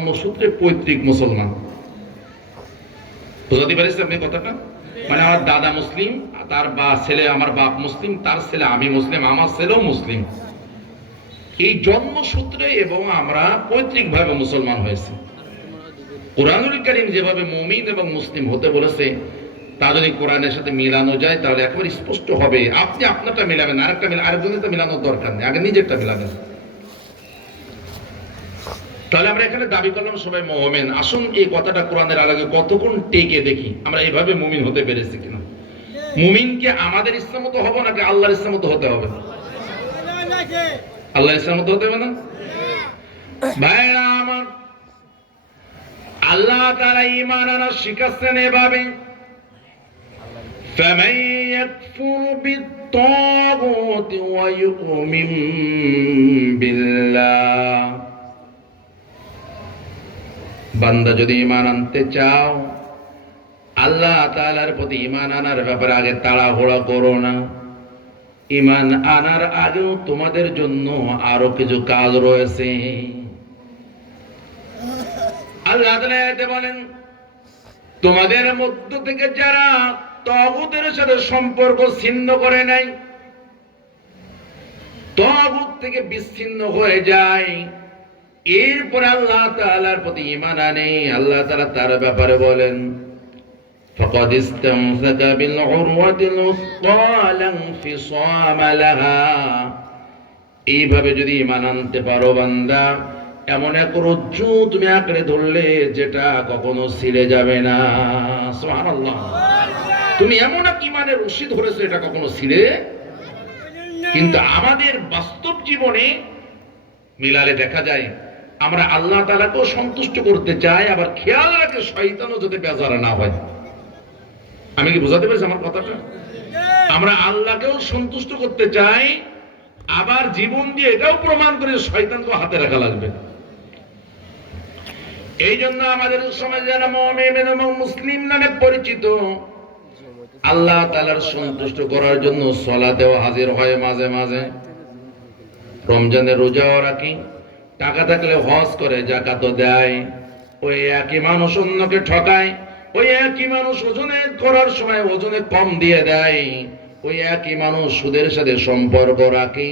জন্মসূত্রে পৈতৃক মুসলমান। বুঝতে পারছেন আপনি কথাটা? মানে আমার দাদা মুসলিম, তার ছেলে, আমার বাপ মুসলিম, তার ছেলে আমি মুসলিম, আমার ছেলেও মুসলিম। এই জন্মসূত্রে এবং আমরা পৈতৃক ভাবে মুসলমান হয়েছি। কুরআনুল কারীম যেভাবে মুমিন এবং মুসলিম হতে বলেছে তা যদি কোরআনের সাথে মিলানো যায় তাহলে একেবারে স্পষ্ট হবে। আপনি আপনারটা মিলাবেন, আরেকজনের তো মিলানোর দরকার নেই, আগে নিজেরটা মিলাবেন। তাহলে আমরা এখানে দাবি করলাম সবাই মুমিন। আসুন এই কথাটা কোরআনের আলোকে কতক্ষণ টেকে দেখি আমরা এইভাবে মুমিন হতে পেরেছি কিনা। মুমিন কি আমাদের ইচ্ছা মতো হবে নাকি আল্লাহর ইচ্ছা মতো হতে হবে? আল্লাহর ইচ্ছা মতো হতে হবে না ভাইরা আমার? আল্লাহ তাআলা ঈমান আনার শিখাচ্ছেন এভাবে, فَمَن يَكْفُرْ بِالطَّاغُوتِ وَيُؤْمِن بِاللَّهِ। বান্দা যদি ঈমান আনতে চাও, আল্লাহ তাআলার প্রতি ঈমান আনার ব্যাপারে আগে তাড়াহুড়া করো না। ঈমান আনার আগেও তোমাদের জন্য আরো কিছু কাজ রয়েছে। আল্লাহ তাআলা এতে বলেন, তোমাদের মধ্য থেকে যারা তাগুতের সাথে সম্পর্ক ছিন্ন করে নাই, তাগুত থেকে বিচ্ছিন্ন হয়ে যায়, এরপরে আল্লাহ তাআলার প্রতি ঈমান আনে, আল্লাহ তাআলা তার ব্যাপারে বলেন, ফাকাদ ইসতামসাকা বিল উরওয়াতিল উসকা লা ইনফিসামা লাহা। এইভাবে যদি ঈমান আনতে পারো বান্দা, এমন এক রজ্জু তুমি আঁকড়ে ধরলে যেটা কখনো ছিঁড়ে যাবে না। সুবহানাল্লাহ। তুমি এমন এক ঈমানের রশি ধরেছো এটা কখনো ছিঁড়ে। কিন্তু আমাদের বাস্তব জীবনে মিলালে দেখা যায় আমরা আল্লাহ তাআলাকেও সন্তুষ্ট করতে চাই, আবার খেয়াল রাখে শয়তানও যাতে বেজার না হয়। আমি কি বোঝাতে পেরেছি আমার কথাটা? আমরা আল্লাহকেও সন্তুষ্ট করতে চাই, আবার জীবন দিয়ে এটাও প্রমাণ করে শয়তানকে হাতে রাখা লাগবে। এই জন্য আমাদের সমাজে যারা মুমিন এবং মুসলিম নামে পরিচিত, আল্লাহ তাআলার সন্তুষ্ট করার জন্য সালাতেও হাজির হয়, মাঝে মাঝে রমজানের রোজাও রাখে, টাকা থাকলে হজ করে, যাকাতও দেয়। ওই একই মানুষ অন্যকে ঠকায়, ওই একই মানুষ ওজনে করার সময় ওজনে কম দিয়ে দেয়, ওই একই মানুষ সুদের সাথে সম্পর্ক রাখে,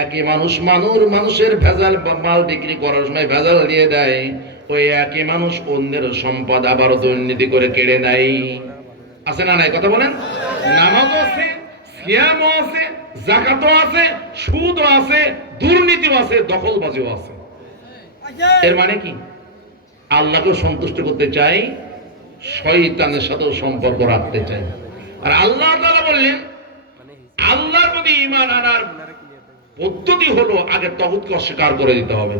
একই মানুষ মানুষের ভেজাল মাল বিক্রি করার সময় ভেজাল দিয়ে দেয়, ওই একই মানুষ অন্যের সম্পদ আবার দুর্নীতি করে কেড়ে নেয়। আছে না নাই কথা বলেন? নামাজও আছে, সিয়ামও আছে, যাকাতও আছে, সুদও আছে, দুর্নীতিও আছে, দখলবাজিও আছে। এর মানে কি? আল্লাহকে সন্তুষ্ট করতে চাই, শয়তানের সাথেও সম্পর্ক রাখতে চাই। আর আল্লাহ তাআলা বললেন আল্লাহর প্রতি ঈমান আনার পদ্ধতি হলো আগে তাগুতকে অস্বীকার করে দিতে হবে।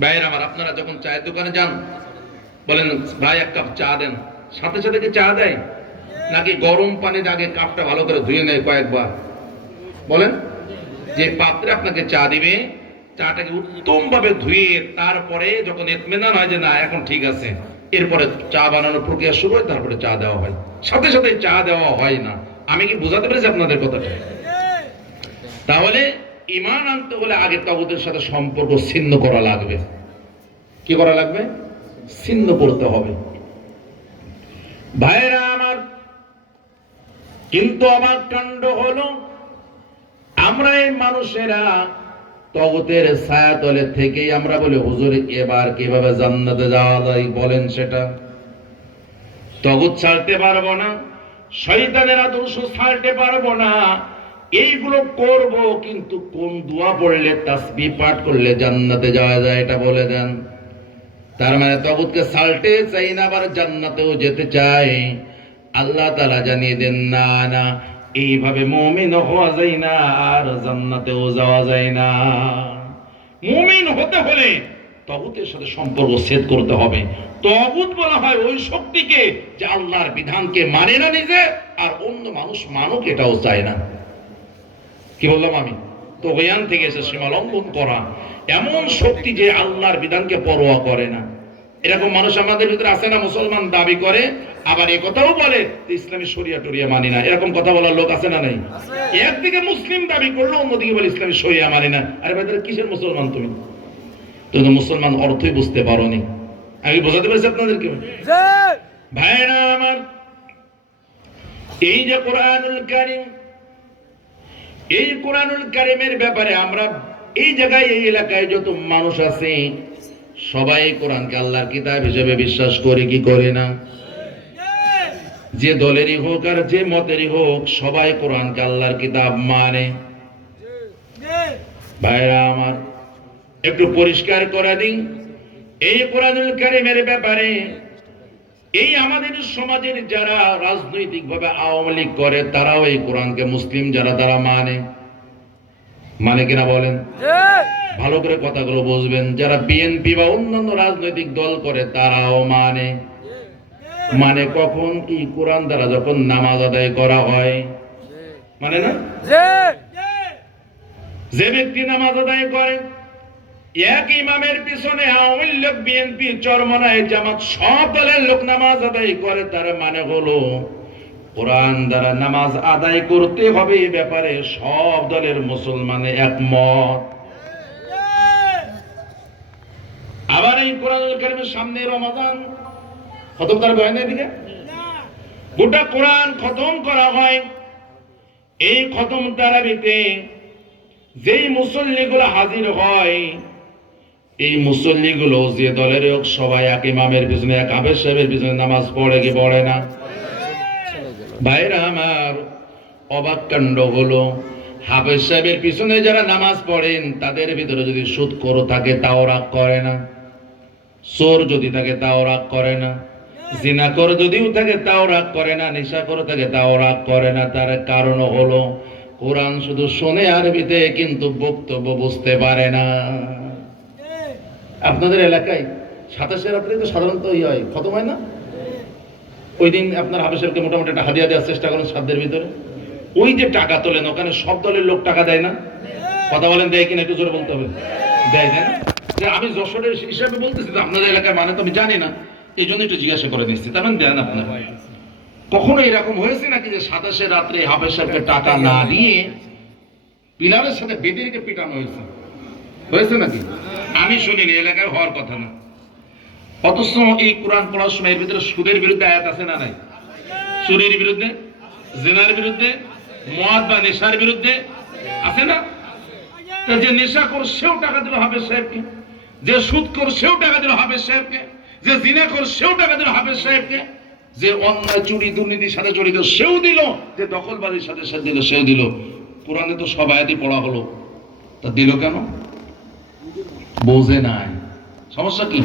ভাইয়ের আমার, আপনারা যখন চায়ের দোকানে যান, বলেন ভাই এক কাপ চা দেন, সাথে সাথে কি চা দেয় নাকি গরম পানির আগে কাপটা ভালো করে ধুয়ে নেয় কয়েকবার? বলেন, যে পাত্রে আপনাকে চা দিবে চাটাকে উত্তম ভাবে ধুয়ে তারপরে যখন ইতমিনান হয় যে না এখন ঠিক আছে, এরপরে চা বানানোর প্রক্রিয়া শুরু হয়, তারপরে চা দেওয়া হয়। সাথে সাথে চা দেওয়া হয় না। আমি কি বোঝাতে পেরেছি আপনাদের কথাটা? তাহলে ঈমান আনতে হলে আগে তাগুতের সাথে সম্পর্ক ছিন্ন করা লাগবে। কি করা লাগবে? ছিন্ন করতে হবে। ভাইরা আমার, কিন্তু আমার কাণ্ড হলো আমরা এই মানুষেরা তাগুতের ছায়াতলে থেকেই আমরা বলি হুজুর এবার কিভাবে জান্নাতে যাওয়া যায় বলেন সেটা। তাগুত ছাড়তে পারবো না, শয়তানের আদর্শ ছাড়তে পারবো না, এইগুলো করব, কিন্তু কোন দোয়া পড়লে তাসবিহ পাঠ করলে জান্নাতে যাওয়া যায় এটা বলে দেন। তার মানে তাগুতকে ছাড়তে চাই না, আবার জান্নাতেও যেতে চাই। আল্লাহ তাআলা জানিয়ে দেন না না, এইভাবে মুমিন হওয়া যায় না, আর জান্নাতেও যাওয়া যায় না। মুমিন হতে হলে তাগুতের সাথে সম্পর্ক ছেদ করতে হবে। তাগুত বলা হয় ওই শক্তিকে যে আল্লাহর বিধানকে মানে না নিজে, আর অন্য মানুষ মানুক এটাও চায় না। কি বললাম আমি? তাগয়ান থেকে এসে সীমা লঙ্ঘন করা, এমন শক্তি যে আল্লাহর বিধানকে পরোয়া করে না। এরকম মানুষ আমাদের ভিতরে আছে না? মুসলমান দাবি করে, আবার এ কথাও বলে ইসলামী শরিয়া টরিয়া মানি না। এরকম কথা বলার লোক আছে না নাই? একদিকে মুসলিম দাবি করলো, অন্যদিকে বলে ইসলামী শরিয়া মানি না। আরে ভাই, কিসের মুসলমান তুমি? তুমি মুসলমান অর্থই বুঝতে পারোনি। আমি বোঝাতে পেরেছি আপনাদেরকে? ভাইরা আমার, এই যে কোরআনুল কারীম, এই কোরআনুল কারীমের ব্যাপারে আমরা এই জায়গায়, এই এলাকায় যত মানুষ আছে সবাই কোরআনকে আল্লাহর কিতাব হিসেবে বিশ্বাস করে কি করে না? যে দলেরই হোক আর যে মতেরই হোক, সবাই কোরআনকে আল্লাহর কিতাব মানে। ভাইরা আমার, একটু পরিষ্কার করে দিন, এই কোরআনুল কারীমের ব্যাপারে এই আমাদের সমাজের যারা রাজনৈতিক ভাবে আওয়ামী লীগ করে, তারাও এই কোরআনকে মুসলিম যারা তারা মানে কিনা বলেন? ভালো করে কথাগুলো বুঝবেন। যারা বিএনপি বা অন্যান্য রাজনৈতিক দল করে, তারাও মানে কখন? এই কোরআন দ্বারা যখন নামাজ আদায় করা হয়, মানে না? যে ব্যক্তি নামাজ আদায় করে, এক ইমামের পিছনে আওয়ামী লীগ, বিএনপি, চরমনায়, জামাত, সব দলের লোক নামাজ আদায় করে, তার মানে হলো কোরআন দ্বারা নামাজ আদায় করতে হবে, এই ব্যাপারে সব দলের মুসলমানে একমত। আবার এই কোরআনুল কারীমের সামনে রমাদান খতম করা হয় না, এদিকে গোটা কোরআন খতম করা হয়। এই খতম তারাবিতে যেই মুসল্লিগুলো হাজির হয়, এই মুসল্লিগুলো যে দলের হোক, সবাই এক ইমামের পিছনে, এক হাফেজ সাহেবের পিছনে নামাজ পড়ে কি পড়ে না? ভাইরা আমার, অবাক কাণ্ড হলো, হাফেজ সাহেবের পিছনে যারা নামাজ পড়েন, তাদের ভিতরে যদি সুদখোর থাকে তাও রাগ করে না, চোর যদি থাকে তাও রাগ করে না, জিনাখোর যদিও থাকে তাও রাগ করে না, নেশাখোর থাকে তাও রাগ করে না। তার কারণ হলো কোরআন শুধু শোনে আরবিতে, কিন্তু বক্তব্য বুঝতে পারে না। আপনাদের এলাকায় 27 রাত্রে তো সাধারণত হয়, খতম হয় না? ওই দিন আপনার হাফেজ সাহেবকে মোটামুটি একটা হাদিয়া দেওয়ার চেষ্টা করেন সাধ্যের ভিতরে। ওই যে টাকা তোলেন, ওখানে সব দলের লোক টাকা দেয় না? কথা বলেন, দেয় কিনা? একটু জোরে বলতে হবে। দেয় না? যে আমি যশোরের হিসাবে বলতেছি, আপনাদের এলাকায় মানে তো আমি জানি না, এই জন্য একটু জিজ্ঞাসা করে নিচ্ছি। তার মানে দেন আপনার? কখনো এরকম হয়েছে নাকি যে 27 রাত্রে হাফেজ সাহেবকে টাকা না দিয়ে পিলারের সাথে বেঁধে রেখে পিটানো হয়েছে নাকি? আমি শুনিনি, এলাকায় হওয়ার কথা না। অথচ এই কোরআন পড়ার সময় এর ভিতরে সুদের বিরুদ্ধে আয়াত আছে না নাই? চুরির বিরুদ্ধে, জিনার বিরুদ্ধে, মদ বা নেশার বিরুদ্ধে আছে না? যে নেশাখোর সেও টাকা দিল হাফেজ সাহেবকে, যে সুদখোর সেও টাকা দিল হাফেজ সাহেবকে, যে জিনাখোর সেও টাকা দিল হাফেজ সাহেবকে, যে অন্যায় চুরি দুর্নীতির সাথে জড়িত সেও দিল, যে দখলবাজির সাথে দিল সেও দিল। কোরআনে তো সব আয়াতই পড়া হলো, তা দিল কেন? বোঝে নাই। সমস্যা কি?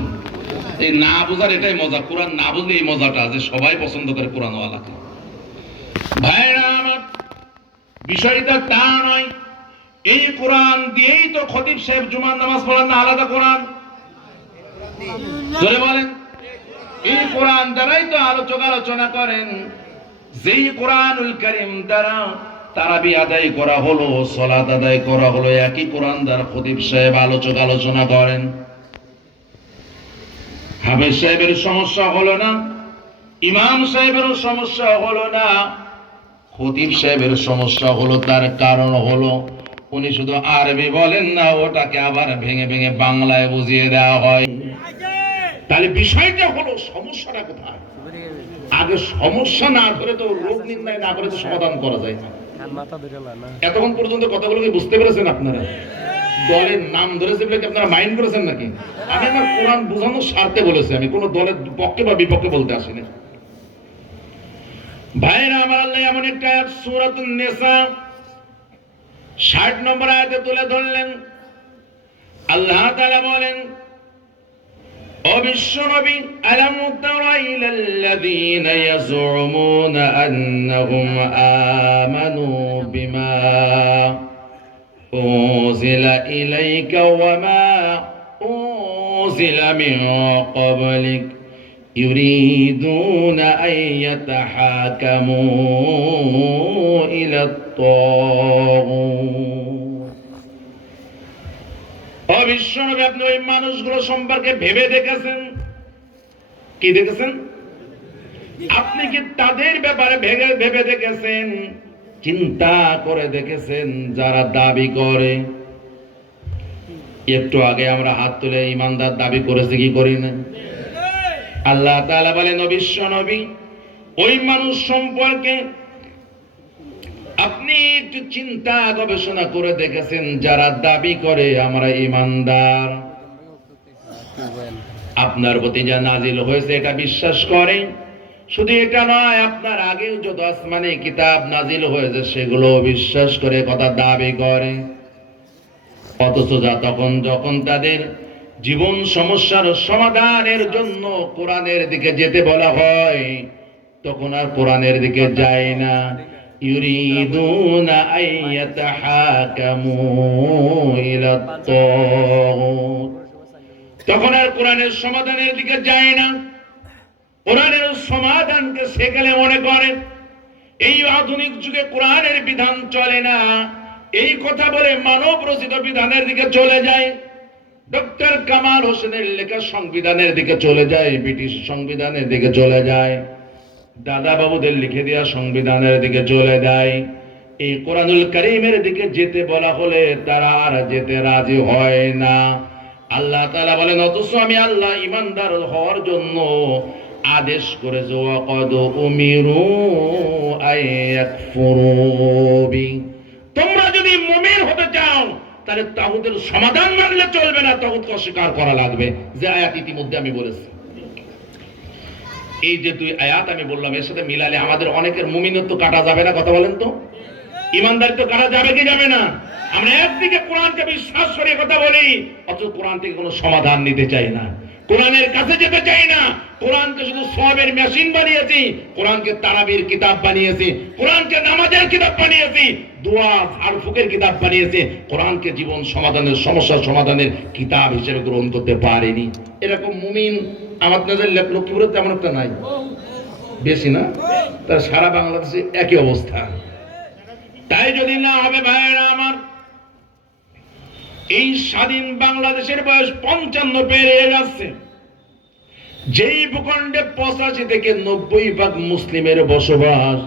এই না বোঝার এটাই মজা। কোরআন না বুঝলে এই মজাটা, যে সবাই পছন্দ করে কোরআনওয়ালাকে। ভাইরা আমার, বিষয়টা তা নয়। এই কোরআন দিয়েই তো খতিব সাহেব জুমার নামাজ পড়ান না? আলাদা কোরআন? জোরে বলেন। এই কোরআন দ্বারাই তো আলোচক আলোচনা করেন। যেই কোরআনুল কারীম দ্বারা তারাবি আদায় করা হলো, সালাত আদায় করা হলো, একই কোরআন দ্বারা খতিব সাহেব আলোচক আলোচনা করেন। হাফেজ সাহেবের সমস্যা হলো না, ইমাম সাহেবেরও সমস্যা হলো না, খতিব সাহেবের সমস্যা হলো। তার কারণ হলো উনি শুধু আরবি বলেন না, ওটাকে আবার ভেঙে ভেঙে বাংলায় বুঝিয়ে দেওয়া হয়। তাহলে বিষয়টা হলো, সমস্যাটা কোথায়? আগে সমস্যা না ধরে তো, রোগ নির্ণয় না করে তো সমাধান করা যায় না। এতক্ষণ পর্যন্ত কথাগুলো কি বুঝতে পেরেছেন আপনারা? দলের নাম ধরেছে বলে কি আপনারা মাইন্ড করেছেন নাকি? আমি আমার কোরআন বোঝানোর স্বার্থে বলেছি, আমি কোনো দলের পক্ষে বা বিপক্ষে বলতে আসিনি। ভাইরা আমার, আল্লাহ এমন একটা আয়াত সূরাতুন নিসা 60 নম্বর আয়াতে তুলে ধরলেন। আল্লাহ তাআলা বলেন, ও বিশ্ব নবী, আলাম তারা ইলাল্লাযীনা ইয়াজউমুনা আন্নাহুম আমানু বিমা উযিলা ইলাইকা ওয়া মা উযিলা মিন ক্বাবলিক ইউরিদুনা আন ইয়াতাহাকামু ইলাত তাগুত। ও বিশ্ব নবী, আপনি ওই মানুষগুলো সম্পর্কে ভেবে দেখেছেন? কি দেখেছেন? আপনি কি তাদের ব্যাপারে ভেবে দেখেছেন, চিন্তা করে দেখেছেন, যারা দাবি করে একটু আগে আমরা হাত তুলে ইমানদার দাবি করেছি কি করি না? আল্লাহ তাআলা বলেন, বিশ্ব নবী, ওই মানুষ সম্পর্কে আপনি একটু চিন্তা গবেষণা করে দেখেছেন যারা দাবি করে আমরা ইমানদার, আপনার প্রতি যা নাজিল হয়েছে এটা বিশ্বাস করে। শুধু এটা নয়, আপনার আগে যত আসমানি কিতাব নাজিল হয়েছে সেগুলো বিশ্বাস করে, কথা দাবি করে। অথচ যখন তাদের জীবন সমস্যার সমাধানের জন্য কোরআনের দিকে যেতে বলা হয়, তখন আর কোরআনের দিকে যায় না। ইউরিদুনা আইয়াতাহাকামু ইলাত তাগুত, তখন আর কোরআনের সমাধানের দিকে যায় না। কোরআনের সমাধানকে সেকালে মনে করে এই আধুনিক যুগে কোরআনের বিধান চলে না, এই কথা বলে মানব রচিত বিধানের দিকে চলে যায়। ডক্টর কামাল হোসেনের লেখা সংবিধানের দিকে চলে যায়, ব্রিটিশ সংবিধানের দিকে চলে যায়, দাদা বাবুদের লিখে দেওয়া সংবিধানের দিকে চলে যায়। এই কোরআনুল কারীমের দিকে যেতে বলা হলে তারা আর যেতে রাজি হয় না। আল্লাহ তাআলা বলেন, অথচ আমি আল্লাহ ইমানদার হওয়ার জন্য আদেশ করেছি, ওয়াকাদ উমিরু আইয়াকফুরু বি, তোমরা যদি মুমিন হতে চাও তাহলে তাগুতের সমাধান মানলে চলবে না, তাগুতকে অস্বীকার করা লাগবে। যে আয়াত ইতিমধ্যে আমি বলেছি, এই যে দুই আয়াত আমি বললাম এর সাথে মিলালে আমাদের অনেকের মুমিনত্ব কাটা যাবে না? কথা বলেন তো, ইমানদারিত্ব কাটা যাবে কি যাবে না? আমরা একদিকে কোরআনকে বিশ্বাস করে কথা বলি, অথচ কোরআন থেকে কোনো সমাধান নিতে চাই না, কোরআনের কাছে যেতে চাই না। কোরআনকে শুধু সওয়াবের মেশিন বানিয়েছি, কোরআনকে তারাবির কিতাব বানিয়েছি, কোরআনকে নামাজের কিতাব বানিয়েছি, দোয়া ঝাড়ফুঁকের কিতাব বানিয়েছি, কোরআনকে জীবন সমাধানের, সমস্যা সমাধানের কিতাব হিসেবে গ্রহণ করতে পারেনি। এরকম মুমিন আমাদের লক্ষ্মীপুরে তেমন একটা নাই, বেশি না, তার সারা বাংলাদেশে একই অবস্থা। তাই যদি না হবে ভাইয়েরা আমার, এই স্বাধীন বাংলাদেশের বয়স 55 পেরিয়ে যাচ্ছে, যেই ভূখণ্ডে 85 থেকে 90% মুসলিমের বসবাস,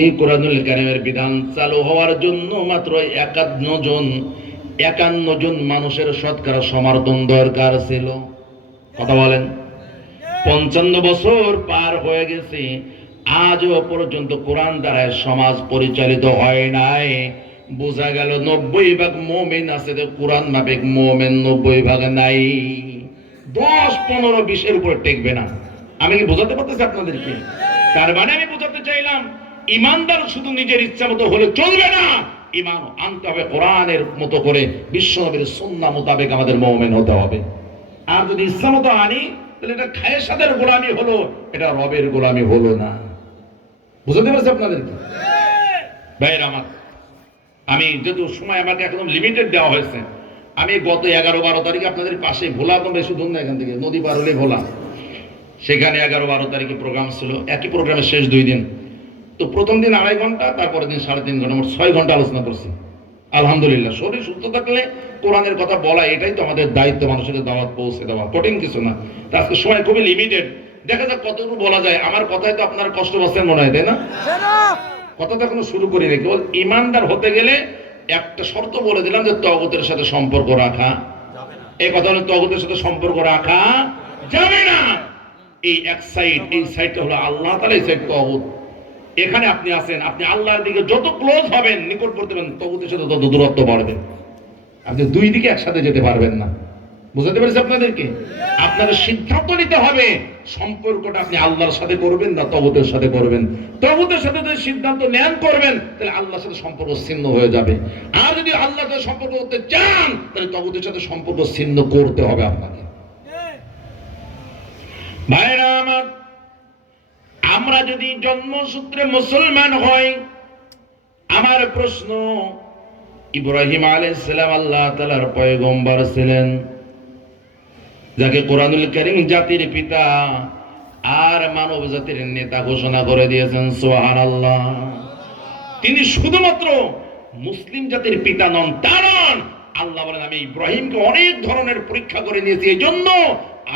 এই কোরআনুল কারীমের বিধান চালু হওয়ার জন্য মাত্র 51 জন মানুষের শতকরা সমর্থন দরকার ছিল। কথা বলেন, 55 বছর পার হয়ে গেছে, আজও পর্যন্ত কোরআন দ্বারা সমাজ পরিচালিত হয় নাই। বোঝা গেল 90% মুমিন আছে, কোরআন মাফিক মুমিন 90% নাই। 10, 15, 20-এর উপরে টেকবে না। আমি কি বোঝাতে পারতেছি আপনাদেরকে? তার মানে আমি বোঝাতে চাইলাম, ইমানদার শুধু নিজের ইচ্ছা মতো হলে চলবে না, ইমান আনতে হবে কোরআনের মতো করে, বিশ্বনবীর সুন্নাহ মোতাবেক আমাদের মুমিন হতে হবে। আর যদি ইচ্ছা মতো আনি তাহলে এটা খায়েশাদের গোলামি হলো, এটা রবের গোলামি হলো না। বুঝতে পারছি আপনাদেরকে? ভাইরা আমার, আমি যেহেতু সময় আমাকে একদম লিমিটেড দেওয়া হয়েছে, আমি গত 11-12 তারিখে আপনাদের পাশে ভোলা, তো বেশি দূর না এখান থেকে, নদী পার হলে ভোলা, সেখানে 11-12 তারিখে প্রোগ্রাম ছিল। একই প্রোগ্রামের শেষ 2 দিন, তো প্রথম দিন 2.5 ঘন্টা, তারপরের দিন 3.5 ঘন্টা, মোট 6 ঘন্টা আলোচনা করছি। আলহামদুলিল্লাহ, শরীর সুস্থ থাকলে কোরআনের কথা বলা এটাই তো আমাদের দায়িত্ব, মানুষের দাওয়াত পৌঁছে দেওয়া, কঠিন কিছু না। তা আজকে সময় খুবই লিমিটেড, দেখা যাক কতটুকু বলা যায়। আমার কথায় তো আপনার কষ্ট পাচ্ছেন মনে হয়, তাই না? কথা তো এখনো শুরু করিনি। কেবল ইমানদার হতে গেলে একটা শর্ত বলে দিলাম যে তাগুতের সাথে সম্পর্ক রাখা, এই কথা হলো তাগুতের সাথে সম্পর্ক রাখা যাবে না। এই এক সাইড, এই সাইডটা হলো আল্লাহ তাআলা, এই সাইড তাগুত। এখানে আপনি আছেন, আপনি আল্লাহর দিকে যত ক্লোজ হবেন, নিকটবর্তী হবেন, তাগুতের সাথে তত দূরত্ব বাড়বে। আপনি দুই দিকে একসাথে যেতে পারবেন না। বুঝতে পেরেছি আপনাদেরকে? আপনাদের সিদ্ধান্ত নিতে হবে, সম্পর্কটা আপনি আল্লাহর সাথে করবেন না তাগুতের সাথে করবেন। তাগুতের সাথে যদি সিদ্ধান্ত নেন করবেন, তাহলে আল্লাহর সাথে সম্পর্ক ছিন্ন হয়ে যাবে। আর যদি আল্লাহর সাথে সম্পর্ক করতে চান, তাহলে তাগুতের সাথে সম্পর্ক ছিন্ন করতে হবে আপনাকে। ভাইরা আমার, আমরা যদি জন্মসূত্রে মুসলমান হই, আমার প্রশ্ন, ইব্রাহিম আলাইহিস সালাম আল্লাহ তাআলার পয়গম্বর ছিলেন, যাকে কোরআনুল কারীম জাতির পিতা আর মানব জাতির নেতা ঘোষণা করে দিয়েছেন। সুবহানাল্লাহ। তিনি শুধুমাত্র মুসলিম জাতির পিতা নন, তা নন। আল্লাহ বলেন, আমি ইব্রাহিমকে অনেক ধরনের পরীক্ষা করে নিয়েছি, এই জন্য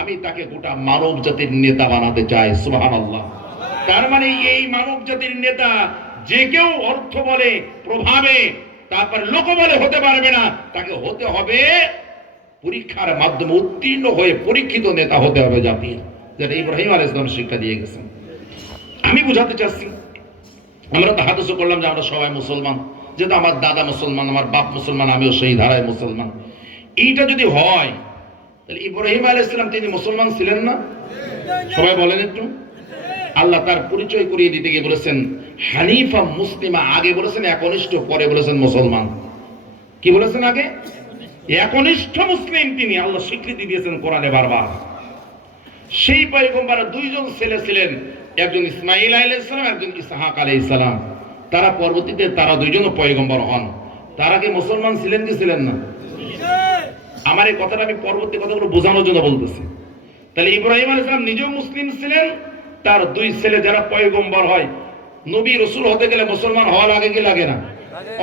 আমি তাকে গোটা মানব জাতির নেতা বানাতে চাই। সুবহানাল্লাহ। তার মানে এই মানব জাতির নেতা যে কেউ অর্থ বলে, প্রভাবে, তারপর লোক বলে হতে পারবে না, তাকে হতে হবে পরীক্ষার মাধ্যমে উত্তীর্ণ হয়ে পরীক্ষিত নেতা হতে হবে জাতির, যেটা ইব্রাহিম আলাইহিস সালাম শিক্ষা দিয়ে গেছেন। আমি বুঝাতে চাচ্ছি, আমরা তো হাদিসও করলাম যে আমরা সবাই মুসলমান, যেহেতু আমার দাদা মুসলমান, আমার বাপ মুসলমান, আমিও সেই ধারায় মুসলমান। এইটা যদি হয় তাহলে ইব্রাহিম আলাইহিস সালাম তিনি মুসলমান ছিলেন না? সবাই বলেন একটু। আল্লাহ তার পরিচয় করিয়ে দিতে গিয়ে বলেছেন হানিফা মুসলিমা, আগে বলেছেন একনিষ্ঠ, পরে বলেছেন মুসলমান। কি বলেছেন আগে? একনিষ্ঠ মুসলিম তিনি, আল্লাহ স্বীকৃতি দিয়েছেন কোরআনে বারবার। সেই পয়গম্বর দুইজন ছেলে ছিলেন, একজন ইসমাঈল আলাইহিস সালাম, একজন ইসহাক আলাইহিস সালাম। তারা পরবর্তীতে তারা দুইজনও পয়গম্বর হন। তারা কি মুসলমান ছিলেন কি ছিলেন না? আমার এই কথাটা আমি পরবর্তী কথাগুলো বোঝানোর জন্য বলতেছি। তাহলে ইব্রাহিম আলাইহিস সালাম নিজেও মুসলিম ছিলেন, তার দুই ছেলে যারা পয়গম্বর হয়, নবী রাসূল হতে গেলে মুসলমান হওয়া লাগে কি লাগে না?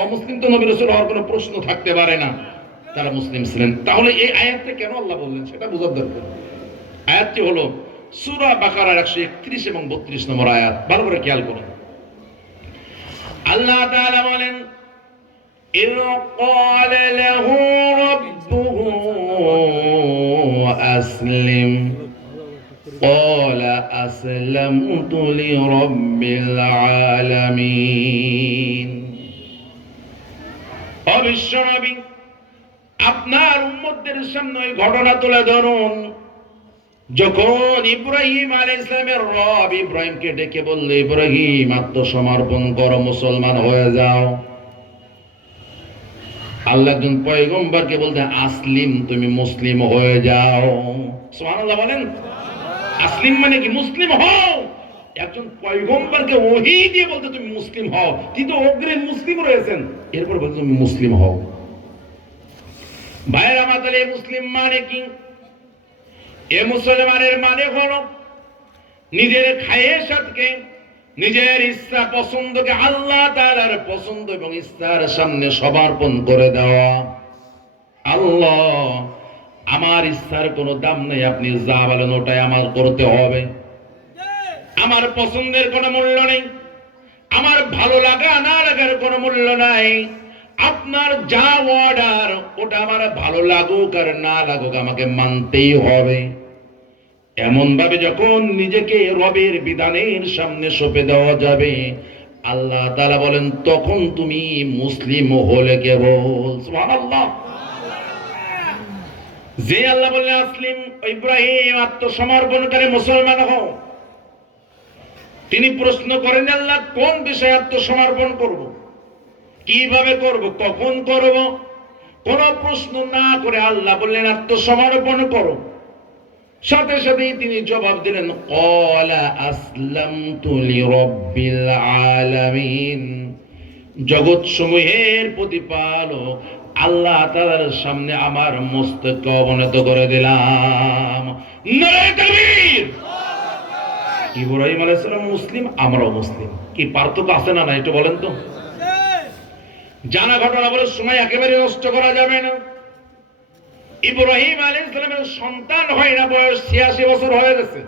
অমুসলিম তো নবী রাসূল হওয়ার কোনো প্রশ্ন থাকতে পারে না, তারা মুসলিম ছিলেন। তাহলে এই আয়াতটা কেন আল্লাহ বললেন সেটা বোঝার দরকার। আয়াতটি হলো সূরা বাকারার 131 এবং 32 নম্বর আয়াত, ভালো করে খেয়াল করুন। আল্লাহ তাআলা বলেন ইন ক্বালা লাহু রাব্বুহু আসলিম ক্বালা আসলামতু লিরাব্বিল আলামিন। ও বিশ্বনবী, আপনার উম্মতদের সামনে ওই ঘটনা তুলে ধরুন যখন ইব্রাহিম আলাইহিস সালামের রব ইব্রাহিমকে ডেকে বলল, ইব্রাহিম আত্মসমর্পণ করো, মুসলমান হয়ে যাও। আল্লাহ একজন পয়গম্বরকে বলতে আসলিম, তুমি মুসলিম হয়ে যাও। সুবহানাল্লাহ বলেন। আসলিম মানে কি? মুসলিম হও। একজন পয়গম্বরকে ওহী দিয়ে বলতে তুমি মুসলিম হও, কিন্তু অগ্রিম মুসলিম রয়েছেন, এরপর বলতে তুমি মুসলিম হও। ভাইয়ের আমার, তাহলে মুসলিম মানে কি? এ মুসলমানের মানে হলো নিজের খায়েশাতকে, নিজের ইচ্ছা পছন্দকে আল্লাহ তাআলার পছন্দ এবং ইচ্ছার সামনে সমর্পণ করে দেওয়া। আল্লাহ, আমার ইচ্ছার কোনো দাম নেই, আপনি যা বলেন ওটাই আমার করতে হবে। আমার পছন্দের কোনো মূল্য নেই, আমার ভালো লাগা না লাগার কোনো মূল্য নাই। আপনার যা অর্ডার ওটা আমার ভালো লাগুক আর না লাগুক আমাকে মানতেই হবে। এমন ভাবে যখন নিজেকে রবের বিধানের সামনে সঁপে দেওয়া যাবে, আল্লাহ তাআলা বলেন তখন তুমি মুসলিম হলে কেবল। সুবহানাল্লাহ। যে আল্লাহ বললেন আসলিম, ইব্রাহিম আত্মসমর্পণকারী মুসলমান হও, তিনি প্রশ্ন করেন আল্লাহ কোন বিষয়ে আত্মসমর্পণ করব, কিভাবে করব, কখন করব? কোন প্রশ্ন না করে আল্লাহ বললেন আত্মসমর্পণ করো। সাথে সাথেই তিনি জবাব দিলেন ক্বালা আসলামতু লিরাব্বিল আলামিন। জগৎ সমূহের প্রতিপালক আল্লাহ তাআলার সামনে আমার মস্তক অবনত করে দিলাম। নারে তাকবীর। ইব্রাহিম আলাইহিস সালাম মুসলিম, আমরাও মুসলিম, কি পার্থক্য আছে না? না একটু বলেন তো। জানা ঘটনা বলে সময় একেবারে নষ্ট করা যাবে না। ইব্রাহিম আলাইহিস সালামের সন্তান হয় না, বয়স 86 বছর হয়ে গেছে,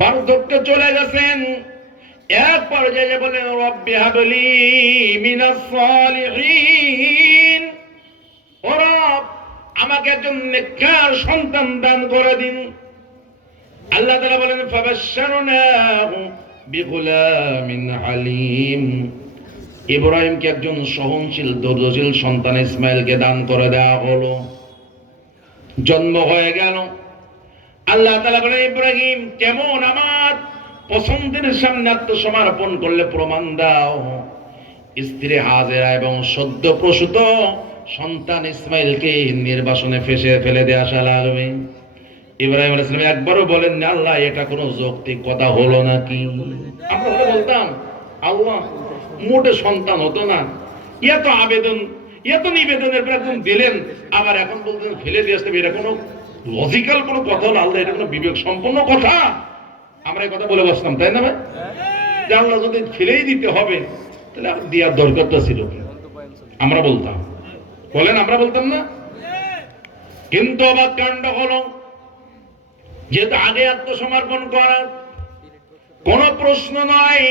বার্ধক্যে চলে গেছেন। এক পর্যায়ে বলেন রব্বি হাবলি মিনাস সালিহিন, ও রব আমাকে একজন নেককার সন্তান দান করে দিন। আল্লাহ তাআলা বলেন ফাবাশশারনাহু বিগুলামিন আলিম। ইব্রাহিমকে একজন সহনশীল ধৈর্যশীল সন্তান ইসমাইলকে দান করে দেওয়া হলো। জন্ম হয়ে গেল। আল্লাহ তাআলা বলেন ইব্রাহিম কেমন আমার পছন্দের সামনে আত্মসমর্পণ করলে প্রমাণ দাও। স্ত্রী হাজেরা এবং সদ্য প্রসূত সন্তান ইসমাইলকে নির্বাসনে ফেলে দিয়ে আসা লাগবে। ইব্রাহিম আলাইহিস সালাম একবারও বলেন না আল্লাহ এটা কোনো যৌক্তিক কথা হলো নাকি? আমরা বলতাম আল্লাহ মোটে সন্তান হতো না, এত আবেদন এত নিবেদনের পর একদম দিলেন, আবার এখন বলতেন ফেলে দিয়ে আসতে, এটা কোনো লজিক্যাল কোনো কথা হলো? আল্লাহ এটা কোনো বিবেক সম্পন্ন কথা? আমরা এই কথা বলে বসতাম, তাই না ভাই? যে আল্লাহ যদি ফেলেই দিতে হবে তাহলে দেওয়ার দরকারটা ছিল, আমরা বলতাম। বলেন আমরা বলতাম না? কিন্তু অবাক কাণ্ড হলো, যেহেতু আগে আত্মসমর্পণ করা কোন প্রশ্ন নয়,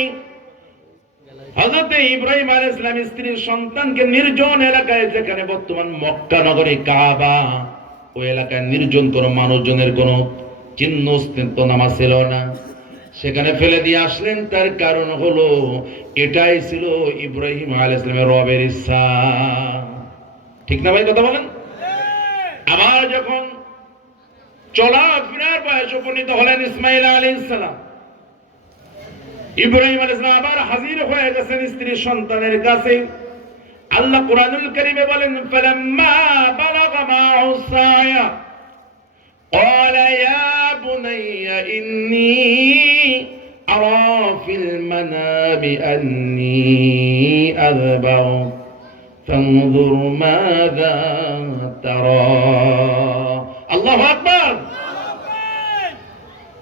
হযরত ইব্রাহিম আলাইহিস সালাম স্ত্রীর সন্তানকে নির্জন এলাকায়, যেখানে বর্তমান মক্কা নগরী কাবা, ওই এলাকায় নির্জন কোন মানুষজনের কোন চিহ্ন অস্তিত্ব নামা ছিল না, সেখানে ফেলে দিয়ে আসলেন। তার কারণ হলো এটাই ছিল ইব্রাহিম আলাইহিস সালামের রবের ইচ্ছা। ঠিক না ভাই, কথা বলেন? আবার যখন চলাফেরার বয়স উপনীত হলেন ইসমাঈল আলাইহিস সালাম, ইব্রাহিম আলাইহিস সালাম আবার হাজির হয়ে গেছেন স্ত্রী সন্তানের কাছে। আল্লাহ কুরআনুল কারীমে বলেন, ফালাম্মা বালাগা মা'হু সায়া ক্বালা ইয়া বুনাইয়া ইন্নী আরা ফিল মানামি আন্নী আযবাহু ফানজুর মাযা তারা। আল্লাহু আকবার।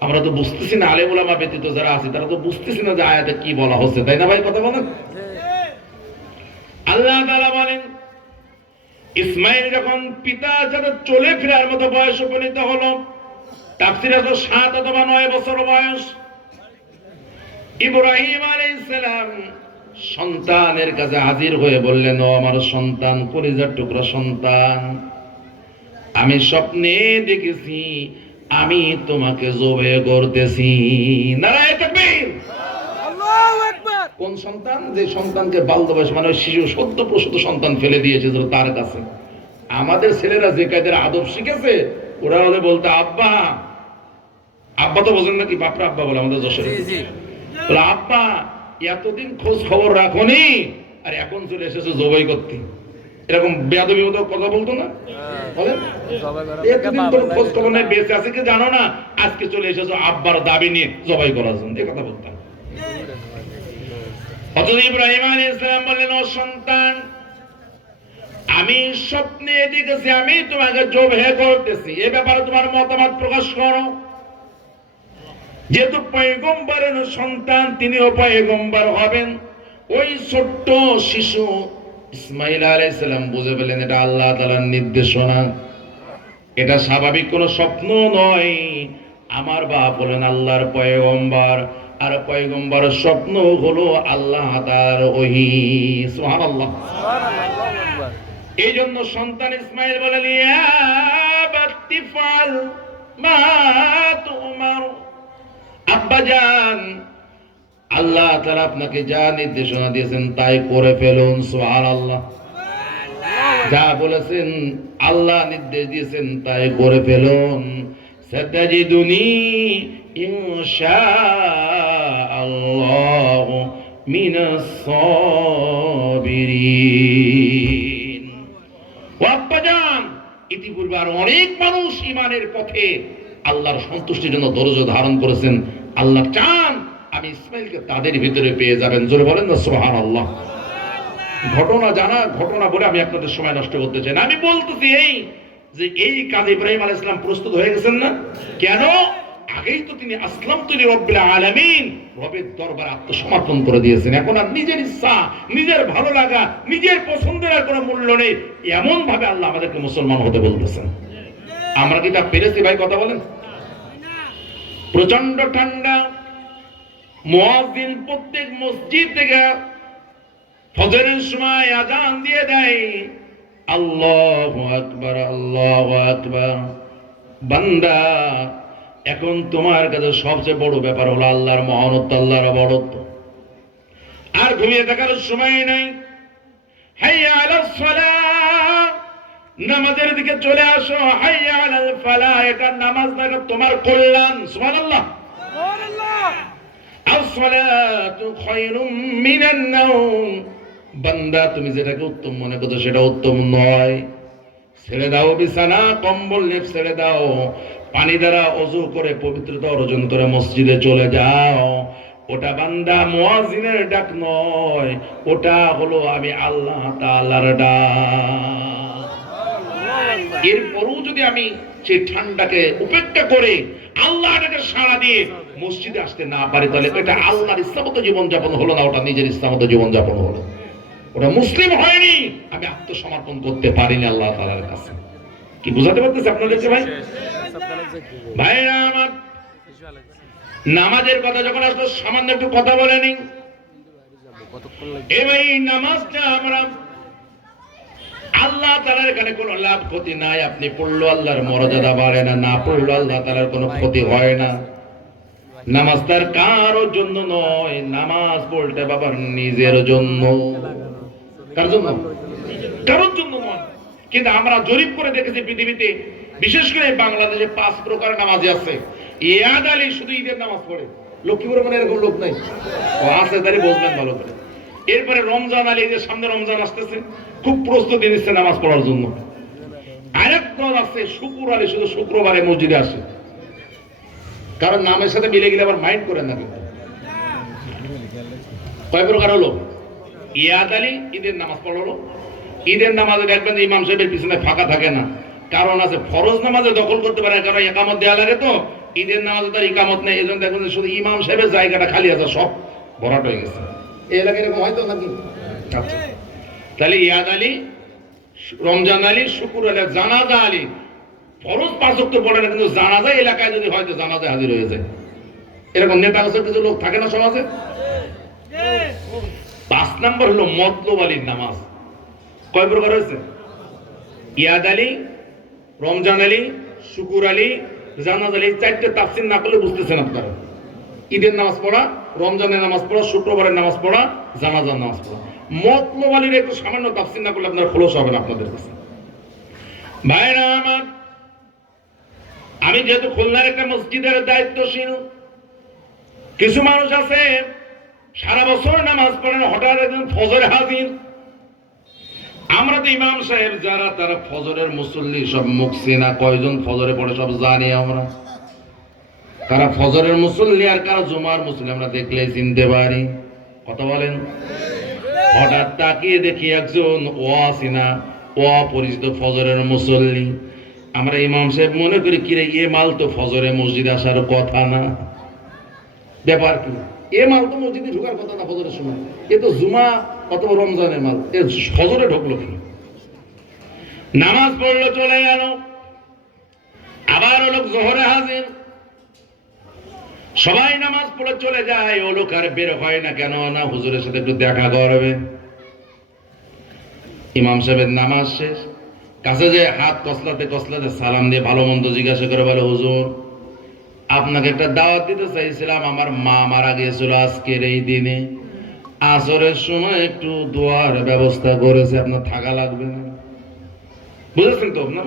আমরা তো বুঝতেছি না, আলেম ওলামা ব্যতীত যারা আছে তারা তো বুঝতেছি না যে আয়াতে কি বলা হচ্ছে, তাই না ভাই, কথা বলেন? আল্লাহ তাআলা বলেন, ইসমাঈল যখন পিতা যাতে চলে ফেরার মতো বয়স উপনীত হলো, তাফসীরে তো 7 অথবা 9 বছর বয়স, ইব্রাহিম আলাইহিস সালাম সন্তানের কাছে হাজির হয়ে বললেন, ও আমার সন্তান, কলিজার টুকরা সন্তান, আমি স্বপ্নে দেখেছি আমি তোমাকে জবে করতেছি। নারায়ে তাকবীর, আল্লাহু আকবার। কোন সন্তান? যে সন্তানকে বাল্য বয়স মানে শিশু সদ্য প্রসূত সন্তান ফেলে দিয়েছে তার কাছে। আমাদের ছেলেরা যে কায়দার আদব শিখেছে, ওরা হলে বলতে আব্বা, আব্বা তো বোঝেন নাকি, বাপরা আব্বা বলে আমাদের যশোরে। বলে আব্বা এতদিন খোঁজ খবর রাখোনি আর এখন চলে এসেছো জবাই করতে, এরকম বেয়াদবি মতো কথা বলতো না? বলেন, এতদিন তোর খোঁজ খবর নেই, বেঁচে আছে কি জানো না, আজকে চলে এসেছো আব্বার দাবি নিয়ে জবাই করার জন্য, এই কথা বলতাম। হযরত ইব্রাহিম আলাইহিস সালাম বললেন, ও সন্তান, আমি স্বপ্নে দেখেছি আমি তোমাকে জবাই করতেছি, এ ব্যাপারে তোমার মতামত প্রকাশ করো। যেহেতু পয়গম্বরের সন্তান, তিনিও পয়গম্বর হবেন। ওই ছোট্ট শিশু ইসমাঈল আলাইহিস সালাম বুঝে পেলেন এটা আল্লাহ তাআলার নির্দেশনা, এটা স্বাভাবিক কোনো স্বপ্ন নয়। আমার বাপ হলেন আল্লাহর পয়গম্বর, আর পয়গম্বরের স্বপ্ন হলো আল্লাহ তাআলার ওহী। সুবহানাল্লাহ, সুবহানাল্লাহ। এই জন্য সন্তান ইসমাঈল বলেন, ইয়া আবাতি ফাল মা তুমার, আব্বাজান, আল্লাহ তাআলা আপনাকে যা নির্দেশনা দিয়েছেন তাই করে ফেলুন। সুবহানাল্লাহ, যা বলেছেন আল্লাহ নির্দেশ দিয়েছেন তাই করে ফেলুন। সাতাজিদুনি ইনশাআল্লাহ মিনাস সাবিরিন। ও আব্বাজান, ইতিপূর্বে আর অনেক মানুষ ঈমানের পথে আল্লাহর সন্তুষ্টির জন্য ধৈর্য ধারণ করেছেন। আল্লাহ চান আমি ইসমাঈলকে তাদের ভিতরে পেয়ে যাবেন। জোরে বলেন না সুবহানাল্লাহ। ঘটনা জানা ঘটনা বলে আমি আপনাদের সময় নষ্ট করতে চাই না। আমি বলতেছি যে এই কাজে ইব্রাহিম আলাইহিস সালাম প্রস্তুত হয়ে গেছেন না? কেন? আগেই তো তিনি আসলামতু লিরাব্বিল আলামিন, রবের দরবারে আত্মসমর্পণ করে দিয়েছেন। এখন আর নিজের ইচ্ছা, নিজের ভালো লাগা, নিজের পছন্দের আর কোনো মূল্য নেই, এমন ভাবে আল্লাহ আমাদেরকে মুসলমান হতে বলতেছেন। আমরা কি তা পেরেছি ভাই, কথা বলেন? প্রচন্ড ঠান্ডা, মুয়াজ্জিন প্রত্যেক মসজিদ থেকে ফজরের সময় আযান দিয়ে দেয়, আল্লাহু আকবার, আল্লাহু আকবার। বান্দা, এখন তোমার কাছে সবচেয়ে বড় ব্যাপার হলো আল্লাহর মহানত্ব, আল্লাহর বড়ত্ব। আর ঘুমিয়ে থাকার সময় নাই। হাইয়া আলাস সালাহ, নামাজের দিকে চলে আসো। হাইয়া আলাল ফালাহ, এটা নামাজ দ্বারা তোমার কল্যাণ। সুবহানাল্লাহ, সুবহানাল্লাহ। আস-সালাতু খায়রুম মিনান নাওম, বান্দা তুমি যেটাকে উত্তম মনে করছো সেটা উত্তম নয়। ছেড়ে দাও বিছানা, কম্বল লেপ ছেড়ে দাও, পানি দ্বারা ওযু করে পবিত্রতা অর্জন করে মসজিদে চলে যাও। ওটা বান্দা মুয়াজ্জিনের ডাক নয়, ওটা হলো আমি আল্লাহ তাআলার ডাক। এরপরও যদি আমি সেই ঠান্ডাকে উপেক্ষা করে আল্লাহটাকে সাড়া দিয়ে মসজিদে আসতে না পারি, তাহলে এটা আল্লাহর ইচ্ছামতো জীবনযাপন হলো না, ওটা নিজের ইচ্ছামতো জীবনযাপন হলো। ওটা মুসলিম হয়নি, আমি আত্মসমর্পণ করতে পারিনি আল্লাহ তাআলার কাছে। কি বুঝাতে পারতেছি আপনাদেরকে ভাই? ভাইরা আমার, নামাজের কথা যখন আসলো সামান্য একটু কথা বলে নিই। এবার এই নামাজটা আমরা আল্লাহ তাআলার এখানে কোনো লাভ ক্ষতি নাই। আপনি পড়লো আল্লাহর মর্যাদা বাড়ে না, না পড়লো আল্লাহ তাআলার কোনো ক্ষতি হয় না। নামাজ তার কারো জন্য নয়, নামাজ পড়তে বাবার নিজের জন্য। কার জন্য? কারোর জন্য নয়। কিন্তু আমরা জরিপ করে দেখেছি পৃথিবীতে, বিশেষ করে বাংলাদেশে 5 প্রকার নামাজি আছে। ইয়াদ আলী শুধু ঈদের নামাজ পড়ে, লক্ষ্মীপুরে মানে এরকম লোক নাই, ও আছে তাই বুঝবেন ভালো করে। এরপরে রমজান আলী, যে সামনে রমজান আসতেছে, খুব প্রস্তুতি নিচ্ছে নামাজ পড়ার জন্য। আরেক দল আছে শুকুর আলী, শুধু শুক্রবারে মসজিদে আসে, কারণ নামের সাথে মিলে গেলে আবার মাইন্ড করেন না। কিন্তু কয় প্রকার হলো? ইয়াদ আলী ঈদের নামাজ পড়লো। ঈদের নামাজে দেখবেন ইমাম সাহেবের পিছনে ফাঁকা থাকে না, কারণ আছে ফরজ নামাজে দখল করতে পারে, কারণ একামত দেওয়া লাগে। তো ঈদের নামাজে তার ইকামত নেই, এই জন্য দেখবেন শুধু ইমাম সাহেবের জায়গাটা খালি আছে, সব ভরাট হয়ে গেছে। এই এলাকায় এরকম হয়তো নাকি? আচ্ছা, তাহলে ইয়াদ আলী, রমজান আলী, শুকুর আলী, জানাজা আলী। ফরজ 5 ওয়াক্ত পড়ে না, কিন্তু জানাজা এলাকায় যদি হয়তো জানাজা হাজির হয়ে যায়। এরকম নেতা কিছু লোক থাকে না সমাজে। 5 নম্বর হলো মতলব আলীর নামাজ। কয় প্রকার হয়েছে? ইয়াদ আলী, রমজান আলী, শুকুর আলী, জানাজ আলী। 4টে তাফসীর না করলে বুঝতেছেন আপনারা। ঈদের নামাজ পড়া, রমজানের নামাজ পড়া, শুক্রবারের নামাজ পড়া, জানাজার নামাজ পড়া। মতলব আলীর একটু সামান্য তাফসীর না করলে আপনার খোলস হবে না আপনাদের কাছে। ভাইরা আমার, আমি যেহেতু খুলনার একটা মসজিদের দায়িত্বশীল, কিছু মানুষ আছে সারা বছর নামাজ পড়েন, হঠাৎ একদিন ফজরে হাজির। আমরা তো ইমাম সাহেব যারা, তারা ফজরের মুসল্লি, সব মুকসিনা কয়জন ফজরে পড়ে সব জানি আমরা। কারা ফজরের মুসল্লি আর কারা জুমার মুসল্লি আমরা দেখলে চিনতে পারি। কথা বলেন। হঠাৎ তাকিয়ে দেখি একজন অচিনা অপরিচিত ফজরের মুসল্লি। আমরা ইমাম সাহেব মনে করি কিরে, এ মাল তো ফজরে মসজিদে আসার কথা না। ব্যাপার কি? এ মাল তো মসজিদে ঢোকার কথা না ফজরের সময়, এ তো জুমা অথবা রমজানের মাল, এ ফজরে ঢুকলো কেন? নামাজ পড়লো, চলে গেল। আবার ও লোক জোহরে হাজির। সবাই নামাজ পড়ে চলে যায়, ও লোক আর বের হয় না কেন? না, হুজুরের সাথে একটু দেখা করবে। ইমাম সাহেবের নামাজ শেষ, কাছে যে হাত কসলাতে কসলাতে সালাম দিয়ে ভালো মন্দ জিজ্ঞাসা করে বলে, হুজুর আপনাকে একটা দাওয়াত দিতে চাইছিলাম, আমার মা মারা গিয়েছিল আজকের এই দিনে, আসরের সময় একটু দোয়ার ব্যবস্থা করেছে, আপনার থাকা লাগবে না। বুঝেছেন তো আপনার?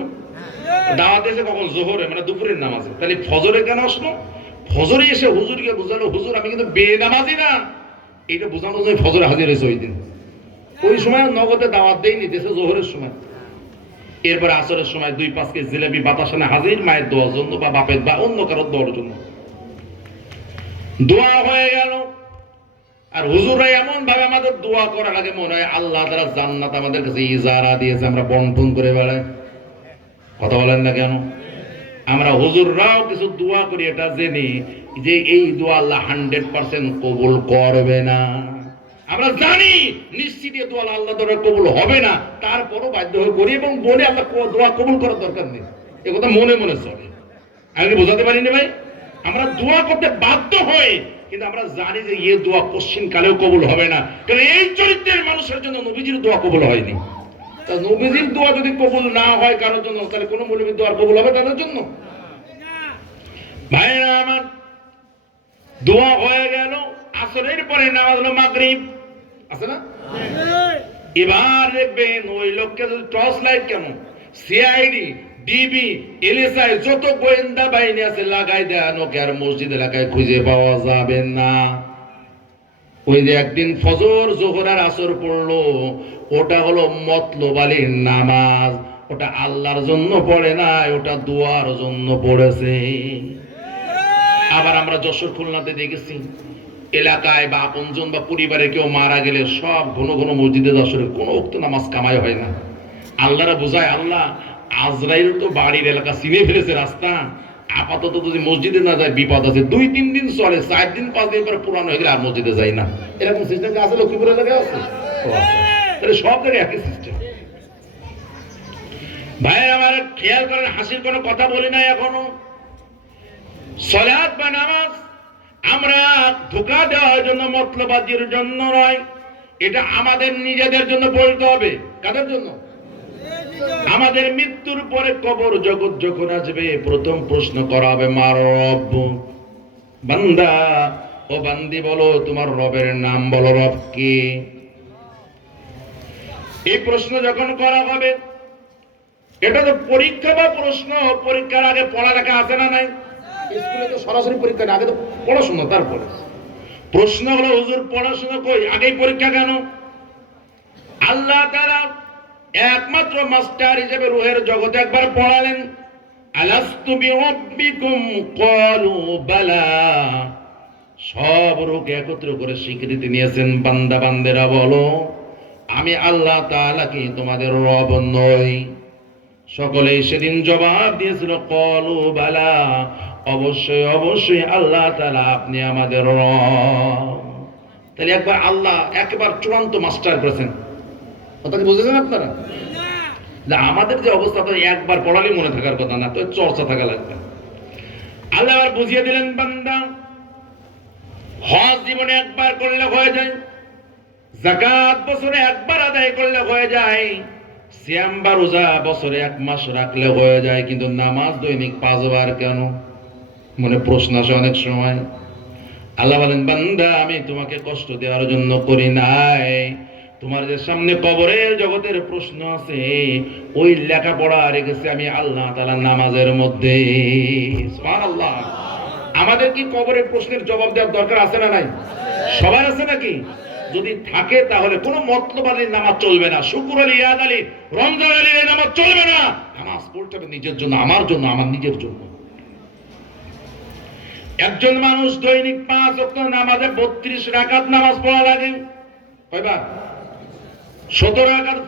দাওয়াত এসে কখন? জোহরে, মানে দুপুরের নামাজে। তাহলে ফজরে কেন আসলো? ফজরে এসে হুজুরকে বুঝালো, হুজুর আমি কিন্তু বেনামাজি না, এইটা বোঝানো যায় ফজরে হাজির হয়েছে ওই দিন। ওই সময় নগদে দাওয়াত দেয়নি, দেশে জোহরের সময়। এরপরে আসরের সময় 2-5 কেজি জিলাপি বাতাসানে হাজির, মায়ের দোয়ার জন্য বা বাপের বা অন্য কারোর দোয়ার জন্য। দোয়া হয়ে গেল। আর হুজুররা এমন ভাবে আমাদের দোয়া করার আগে মনে হয় আল্লাহ তাআলা জান্নাত আমাদের কাছে ইজারা দিয়েছে, আমরা বন্টন করে বেড়াই। কথা বলেন না কেন? আমরা হুজুররাও কিছু দোয়া করি, এটা জেনে যে এই দোয়া আল্লাহ 100% কবুল করবে না। আমরা জানি নিশ্চিত এই দোয়া আল্লাহ দ্বারা কবুল হবে না, তারপরও বাধ্য হয়ে করি এবং বলে আল্লাহ দোয়া কবুল করার দরকার নেই, এ কথা মনে মনে চলে। আমি বোঝাতে পারিনি ভাই? আমরা দোয়া করতে বাধ্য হই, কিন্তু আমরা জানি যে এই দোয়া কোশ্চিন কালেও কবুল হবে না, কারণ এই চরিত্রের মানুষের জন্য নবীজির দোয়া কবুল হয়নি। তা নবীজির দোয়া যদি কবুল না হয় কারোর জন্য, তাহলে কোন মৌলবীর দোয়া কবুল হবে তাদের জন্য? ভাইরা আমার, দোয়া হয়ে গেল। আসরের পরে নামাজ হলো মাগরিব, আছে না? এবার দেখবেন ওই লোককে যদি টর্চ লাইট, কেমন সিআইডি, ডিবি, এলএসআই যত গোয়েন্দা বাহিনী আছে লাগাই দেন, ওকে আর মসজিদ এলাকায় খুঁজে পাওয়া যাবে না। ওই যে একদিন ফজর, জোহর আর আসর পড়লো, ওটা হলো মতলব আলীর নামাজ। ওটা আল্লাহর জন্য পড়ে না, ওটা দোয়ার জন্য পড়েছে। আবার আমরা যশোর, খুলনাতে দেখেছি এলাকায় বা আপনজন বা পরিবারে কেউ মারা গেলে সব ঘন ঘন মসজিদে যশোরে কোনো ওয়াক্ত নামাজ কামাই হয় না। আল্লাহরা বোঝায়, আল্লাহ আজরাইল তো বাড়ির এলাকা চিনে ফেলেছে রাস্তা, আপাতত যদি মসজিদে না যায় বিপদ আছে। 2-3 দিন চলে, 4 দিন 5 দিন পরে পুরানো হয়ে গেলে আর মসজিদে যায় না। এরকম সিস্টেম আছে লক্ষ্মীপুর এলাকায় আছে। তাহলে সব জায়গায় একই সিস্টেম। ভাই আমার খেয়াল করেন, হাসির কোনো কথা বলি না এখনো। সালাত বা নামাজ আমরা ধোঁকা দেওয়ার জন্য, মতলবাজির জন্য নয়। এটা আমাদের নিজেদের জন্য বলতে হবে। কাদের জন্য? আমাদের মৃত্যুর পরে কবর জগৎ যখন আসবে, প্রথম প্রশ্ন করা হবে মার রব, বান্দা ও বান্দি বলো তোমার রবের নাম বলো, রব কে? এই প্রশ্ন যখন করা হবে, এটা তো পরীক্ষা বা প্রশ্ন। পরীক্ষার আগে পড়ালেখা আছে না নাই? স্কুলে তো সরাসরি পরীক্ষা না, আগে তো পড়াশোনা, তারপরে প্রশ্ন হলো হুজুর পড়াশোনা কই, আগেই পরীক্ষা কেন? আল্লাহ তাআলা একমাত্র মাস্টার হিসেবে রূহের জগতে একবার পড়ালেন, আলাস্তু বিরাব্বিকুম ক্বালু বালা। সব রূহকে একত্র করে স্বীকৃতি নিয়েছেন, বান্দা বান্দেরা বলো আমি আল্লাহ তাআলা কি তোমাদের রব নই? সকলেই সেদিন জবাব দিয়েছিল ক্বালু বালা, অবশ্যই অবশ্যই আল্লাহ তাআলা আপনি আমাদের রব। তাহলে একবার আল্লাহ একবার চূড়ান্ত মাস্টার করেছেন। কথা কি বুঝেছেন আপনারা? আমাদের যে অবস্থা, তো একবার পড়ালে মনে থাকার কথা না, তো চর্চা থাকা লাগবে। আল্লাহ আবার বুঝিয়ে দিলেন, বান্দা হজ জীবনে একবার করলে হয়ে যায়, যাকাত বছরে একবার আদায় করলে হয়ে যায়, সিয়াম বা রোজা বছরে এক মাস রাখলে হয়ে যায়, কিন্তু নামাজ দৈনিক 5 বার কেন? মনে প্রশ্ন আসে অনেক সময়। আল্লাহ বলেন, বান্দা আমি তোমাকে কষ্ট দেওয়ার জন্য করি নাই, তোমার যে সামনে কবরের জগতের প্রশ্ন আছে, ওই লেখাপড়া রেখেছি আমি আল্লাহ তাআলা নামাজের মধ্যে। সুবহানাল্লাহ। আমাদের কি কবরের প্রশ্নের জবাব দেওয়ার দরকার আছে না নাই? সবার আছে নাকি? যদি থাকে তাহলে কোনো মতলব আলীর নামাজ চলবে না, শুকুর আলী, ইয়াদ আলী, রমজান আলীর নামাজ চলবে না। নামাজ পড়তে হবে নিজের জন্য, আমার জন্য, আমার নিজের জন্য। একজন মানুষ দৈনিক 5 ওয়াক্ত নামাজে 32 রাকাত নামাজ পড়া লাগে। কয়বার? 17 রাকাত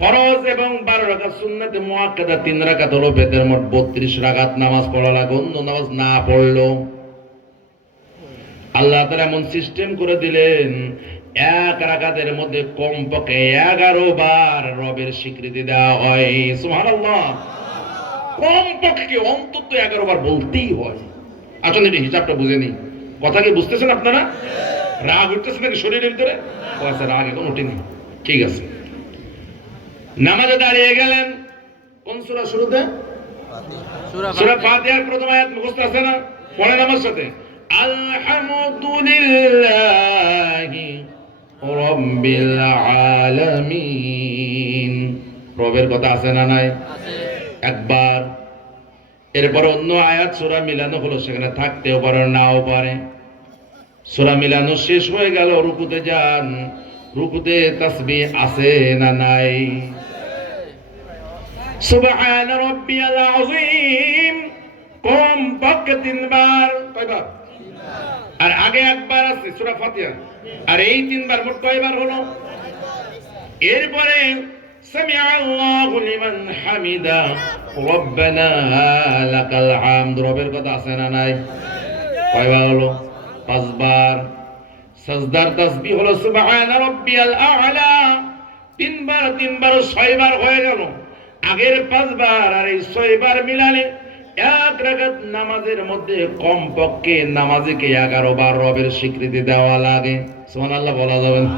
ফরজ এবং 12 রাকাত সুন্নাতে মুআক্কাদা, 3 রাকাত হলো বেদের, মোট 32 রাকাত নামাজ পড়া লাগে। অন্য নামাজ না পড়লো আল্লাহ তাআলা এমন সিস্টেম করে দিলেন, এক রাকাতের মধ্যে কমপক্ষে 11 বার রবের স্বীকৃতি দেওয়া হয়। সুবহানাল্লাহ। কমপক্ষে অন্তত 11 বার বলতেই হয়। আসলে এটা হিসাবটা বুঝে নেই। কথা কি বুঝতেছেন আপনারা? রাগ উঠতেছে নাকি শরীরের ভিতরে? আচ্ছা, রাগ এখন উঠেনি, ঠিক আছে। নামাজে দাঁড়িয়ে গেলেন, কোন সূরা শুরুতে? সূরা ফাতিহার প্রথম আয়াত মুখস্থ আছে না? পড়েন আমার সাথে, আলহামদুলিল্লাহি রাব্বিল আলামিন। রবের কথা আছে না নাই? একবার। এরপর অন্য আয়াত সূরা মিলানো হলো, সেখানে থাকতেও পারে নাও পারে। সূরা মিলানো শেষ হয়ে গেল, রুকুতে যান, রুকুতে তাসবিহ আছে না নাই? সুবহান রাব্বিয়াল আযীম কমপক্ষে 3 বার। কয়বার? আর আগে একবার আছে সূরা ফাতিহা, আর এই 3 বার, মোট কয়বার হলো? এরপরে সামিআল্লাহু লিমান হামিদা, রব্বানা লাকাল হামদ। রবের কথা আছে না নাই? কয়বার হলো? 5 বার। সাজদার তাসবিহ হলো সুবহান রাব্বিয়াল আ'লা, 3 বার, 3 বার 6 বার হয়ে গেল। আগের 5 বার আর এই 6 বার মিলালে এক রাকাত নামাজের মধ্যে কমপক্ষে নামাজিকে 11 বার রবের স্বীকৃতি দেওয়া লাগে। সুবহানাল্লাহ বলা যাবে না?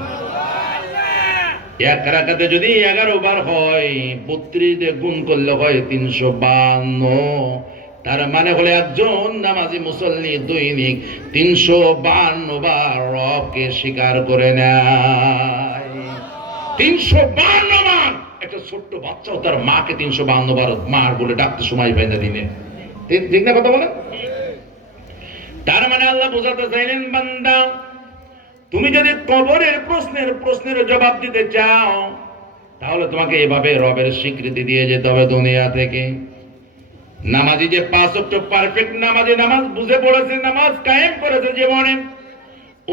এক রাকাতে যদি 11 বার হয়, 32 দিয়ে গুণ করলে হয় 352। তার মানে হলো একজন নামাজি মুসল্লি দৈনিক 352 বার রবকে স্বীকার করে নেয়। 352 বার। একটা ছোট্ট বাচ্চাও তার মাকে 352 বার মার বলে ডাকতে সময় পায় না দিনে। ঠিক না কথা বলেন? তার মানে আল্লাহ বোঝাতে চাইলেন, বান্দা তুমি যদি কবরের প্রশ্নের জবাব দিতে চাও, তাহলে তোমাকে এভাবে রবের স্বীকৃতি দিয়ে যেতে হবে দুনিয়া থেকে। নামাজি যে 5 ওয়াক্ত পারফেক্ট নামাজি, নামাজ বুঝে পড়েছে, নামাজ কায়েম করেছে জীবনে,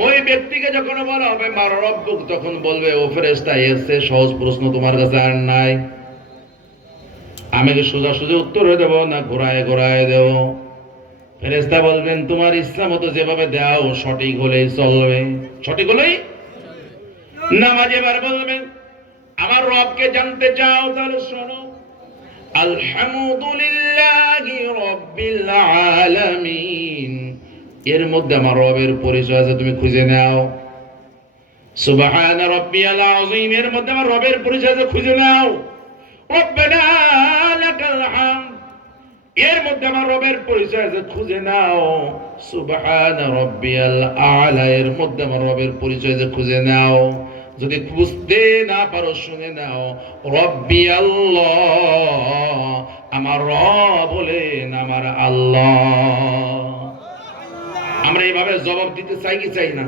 ওই ব্যক্তিকে যখন বলা হবে মা রব্বুক, তখন বলবে, ও ফেরেশতা, এসে সহজ প্রশ্ন তোমার কাছে আর নাই, আমি কি সোজা সোজা উত্তর দেব না ঘোরায় ঘোরায় দেব? ফেরেশতা বলবেন, তোমার ইচ্ছা মতো যেভাবে দাও, সঠিক হলেই চলবে, সঠিক হলেই। নামাজি এবার বলবেন, আমার রবকে জানতে চাও, তাহলে শোনো, আলহামদুলিল্লাহি রাব্বিল আলামিন, এর মধ্যে আমার রবের পরিচয় আছে, তুমি খুঁজে নাও। সুবহান রাব্বিয়াল আযীম এর মধ্যে আমার রবের পরিচয় খুঁজে নাও। রব্বানা লাকাল হামদ এর মধ্যে আমার রবের পরিচয় খুঁজে নাও। সুবহান রাব্বিয়াল আ'লা এর মধ্যে আমার রবের পরিচয় খুঁজে নাও। যদি বুঝতে না পারো শুনে নাও, রব্বি আল্লাহ, আমার রব হলেন আমার আল্লাহ। আমরা এইভাবে জবাব দিতে চাই কি চাই না?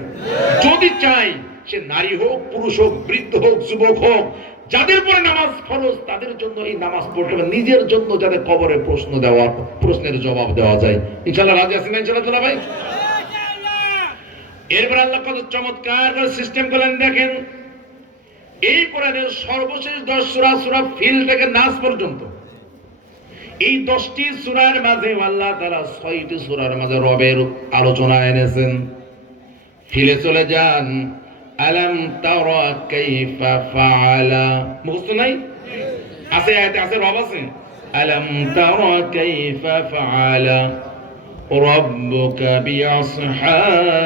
যদি চাই, সে নারী হোক, পুরুষ হোক, বৃদ্ধ হোক, যুবক হোক, যাদের উপরে নামাজ ফরজ তাদের জন্য এই নামাজ পড়তে হবে, নিজের জন্য যাতে কবরে প্রশ্নের জবাব দেওয়া যায়। ইনশাআল্লাহ রাজি আছেন না? ইনশাআল্লাহ ভাই। এরপর আল্লাহ কত চমৎকার করে সিস্টেম করলেন দেখেন। এই কোরআনের সর্বশেষ 10 সূরা, সূরা ফিল থেকে নাস পর্যন্ত, এই 10টি সূরার মাঝে আল্লাহ তাআলা 6টি সূরার মাঝে রবের আলোচনা এনেছেন। ফিলে চলে যান, আলাম তারা কাইফা ফাআলা, মুখস্থ নাই? আছে আয়াতে আছে, রব আছে। আলাম তারা কাইফা ফাআলা রাব্বুকা বিআসহাবিল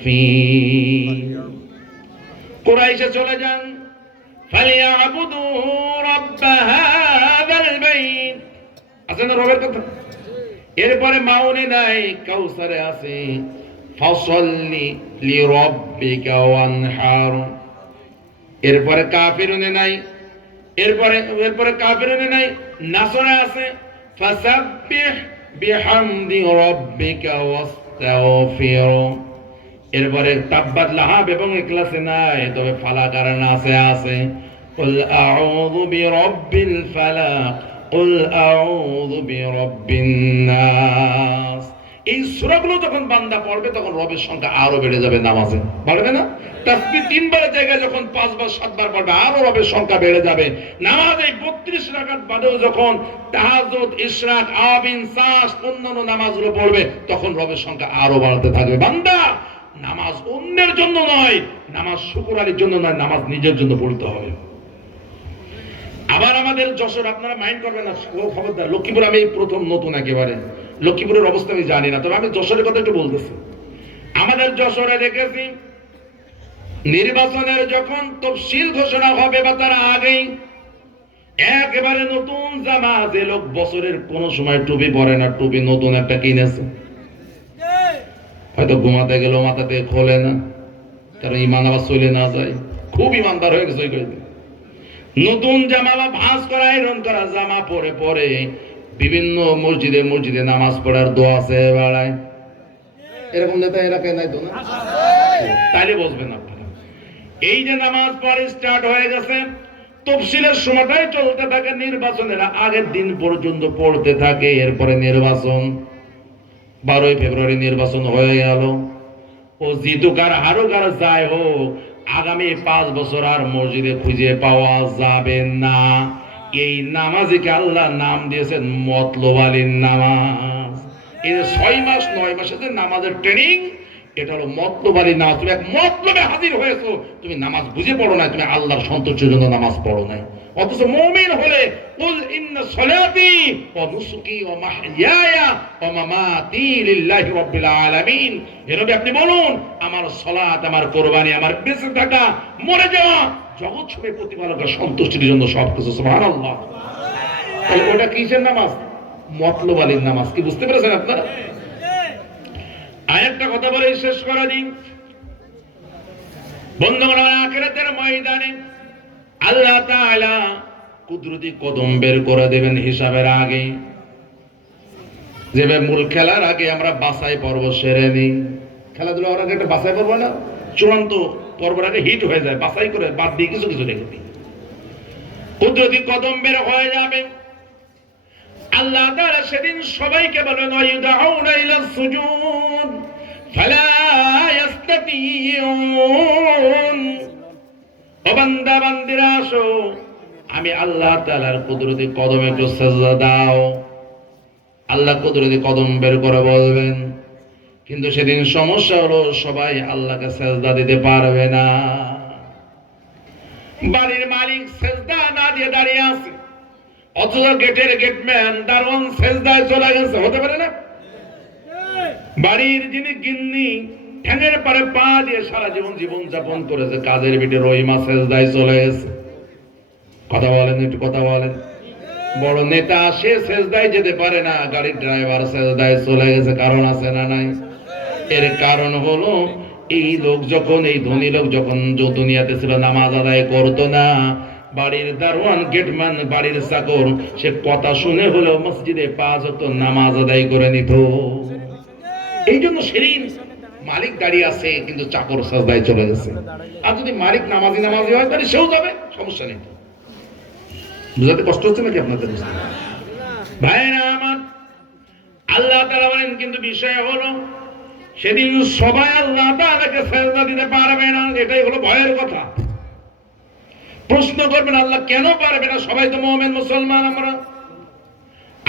ফিল। কুরাইশে চলে যান, ফালিয়াবুদু রাব্ব হাযাল বাইত, আছে না রবের কথা? এরপরে মাউনে নাই, কাউসারে আছে, ফাসাল্লি লিরাব্বিকা ওয়ানহার। এরপরে কাফিরুনে নাই, এরপরে কাফিরুনে নাই, নাসরে আছে, ফাসাব্বিহ বিহামদি রাব্বিকা ওয়াস্তাগফির। এরপরে তাব্বাত লাহাব এবং ইখলাসে নাই, তবে ফালাক আর নাসে আছে, কুল আউযু বিরাব্বিল ফালাক, কুল আউযু বিরাব্বিন নাস। এই সূরাগুলো যখন বান্দা পড়বে তখন রবের সংখ্যা আরো বেড়ে যাবে নামাজে, বাড়বে না? তাসবিহ 3 বারের জায়গায় যখন 5 বার 7 বার পড়বে আরো রবের সংখ্যা বেড়ে যাবে। নামাজে 32 রাকাত বাদেও যখন তাহাজ্জুদ, ইশরাক, আবিন, সাস অন্যান্য নামাজগুলো পড়বে তখন রবের সংখ্যা আরো বাড়তে থাকবে। বান্দা নামাজ অন্যের জন্য নয়, নামাজ শুকর আলীর জন্য নয়, নামাজ নিজের জন্য পড়তে হবে। আবার আমাদের যশোর, আপনারা মাইন্ড করবেন না, খবরদার, লক্ষ্মীপুর আমি প্রথম নতুন, একেবারে লক্ষ্মীপুরের অবস্থা আমি জানি না, তবে আমি যশোরের কথা একটু বলতেছি। আমাদের যশোরে দেখেছি নির্বাচনের যখন তফসিল ঘোষণা হবে বা তার আগেই একেবারে নতুন জামা, যে লোক বছরের কোন সময় টুপি পরে না, টুপি নতুন একটা কিনেছে, হয়তো ঘুমাতে গেলেও মাথা থেকে খোলে না, কারণ ইমান আবার চলে না যায়, খুব ইমানদার হয়ে গেছে। নতুন জামা বা ভাঁজ করা, আয়রন করা জামা পরে পরে বিভিন্ন মসজিদে মসজিদে নামাজ পড়ার দোয়া আছে বাড়ায়। এরকম নেতা এলাকায় নাই তো না? তাইলে বসবেন আপনারা। এই যে নামাজ পড়ে স্টার্ট হয়ে গেছে, তফসিলের সময়টাই চলতে থাকে, নির্বাচনের আগের দিন পর্যন্ত পড়তে থাকে। এরপরে নির্বাচন, 12ই ফেব্রুয়ারি নির্বাচন হয়ে গেল। ও জিতুকার হারুকার যাই হোক, আগামী 5 বছর আর মসজিদে খুঁজে পাওয়া যাবে না। এই নামাজিকে আল্লাহ নাম দিয়েছেন মতলব আলীর নামাজ। এই 6 মাস 9 মাসের যে নামাজের ট্রেনিং, এটা হলো মতলব আলীর নামাজ। তুমি এক মতলবে হাজির হয়েছো, তুমি নামাজ বুঝে পড়ো না, তুমি আল্লাহর সন্তুষ্টির জন্য নামাজ পড়ো না। অথচ মুমিন হলে কুল ইন্না সলাতি ওয়া নুসুকি ওয়া মাহইয়ায়া ওয়া মামাতি লিল্লাহি রাব্বিল আলামিন। হে নবী, আপনি বলুন, আমার সালাত, আমার কুরবানি, আমার বেঁচে থাকা, মরে যাওয়া, জগৎ সবের প্রতিপালকের সন্তুষ্টির জন্য সবকিছু। সুবহানাল্লাহ। তাহলে ওটা কিসের নামাজ? মতলব আলীর নামাজ। কি বুঝতে পেরেছেন আপনারা? আরেকটা কথা বলে শেষ করা দিন। বন্ধুগণ, আখিরাতের ময়দানে আল্লাহ তাআলা কুদরতি কদম বের করে দেবেন হিসাবের আগে। যেভাবে মূল খেলার আগে আমরা বাছাই পর্ব সেরে নিই, খেলাধুলার আগে একটা বাছাই পর্ব না, চূড়ান্ত পর্বের আগে হিট হয়ে যায়, বাছাই করে বাদ দিয়ে কিছু কিছু রেখে দিই। কুদরতি কদম বের হয়ে যাবে। আল্লাহ তাআলা সেদিন সবাইকে বলেন, ওয়াইদাউনা ইলা সুজুদ ফালা ইস্তাতিউন। ও বান্দা বান্দিরা, আসো, আমি আল্লাহ তাআলার কুদরতি কদমে একটু সিজদা দাও। আল্লাহ কুদরতি কদম বের করে বলবেন, কিন্তু সেদিন সমস্যা হলো সবাই আল্লাহকে সিজদা দিতে পারবে না। বাড়ির মালিক সিজদা না দিয়ে দাঁড়িয়ে আছে, অথচ গেটের গেটম্যান দারোয়ান সিজদায় চলে গেছে, হতে পারে না? বাড়ির যিনি গিন্নি ঠ্যাঙের পারে পা দিয়ে সারা জীবন যাপন করেছে, কাজের বেটে রহিমা সেজদায় চলে গেছে। কথা বলেন, একটু কথা বলেন। বড় নেতা সে সেজদায় যেতে পারে না, গাড়ির ড্রাইভার সেজদায় চলে গেছে। কারণ আছে না নাই? এর কারণ হলো এই লোক যখন, এই ধনী লোক যখন দুনিয়াতে ছিল, নামাজ আদায় করতো না। বাড়ির দারোয়ান, গেটম্যান, বাড়ির চাকর, সে কথা শুনে হলেও মসজিদে 5 ওয়াক্ত নামাজ আদায় করে নিত। এই জন্য সেদিন মালিক দাঁড়িয়ে আছে কিন্তু চাকর সাজদায় চলে গেছে। আর যদি মালিক নামাজি হয় তাহলে সেও যাবে, সমস্যা নেই। বুঝাতে কষ্ট হচ্ছে নাকি আপনাদের? ভাইরা আমার, আল্লাহ তাআলা বলেন কিন্তু বিষয় হলো সেদিন সবাই আল্লাহ তাআলাকে সিজদা দিতে পারবে না। এটাই হলো ভয়ের কথা। প্রশ্ন করবেন আল্লাহ কেন পারবে না? সবাই তো মুমিন মুসলমান আমরা।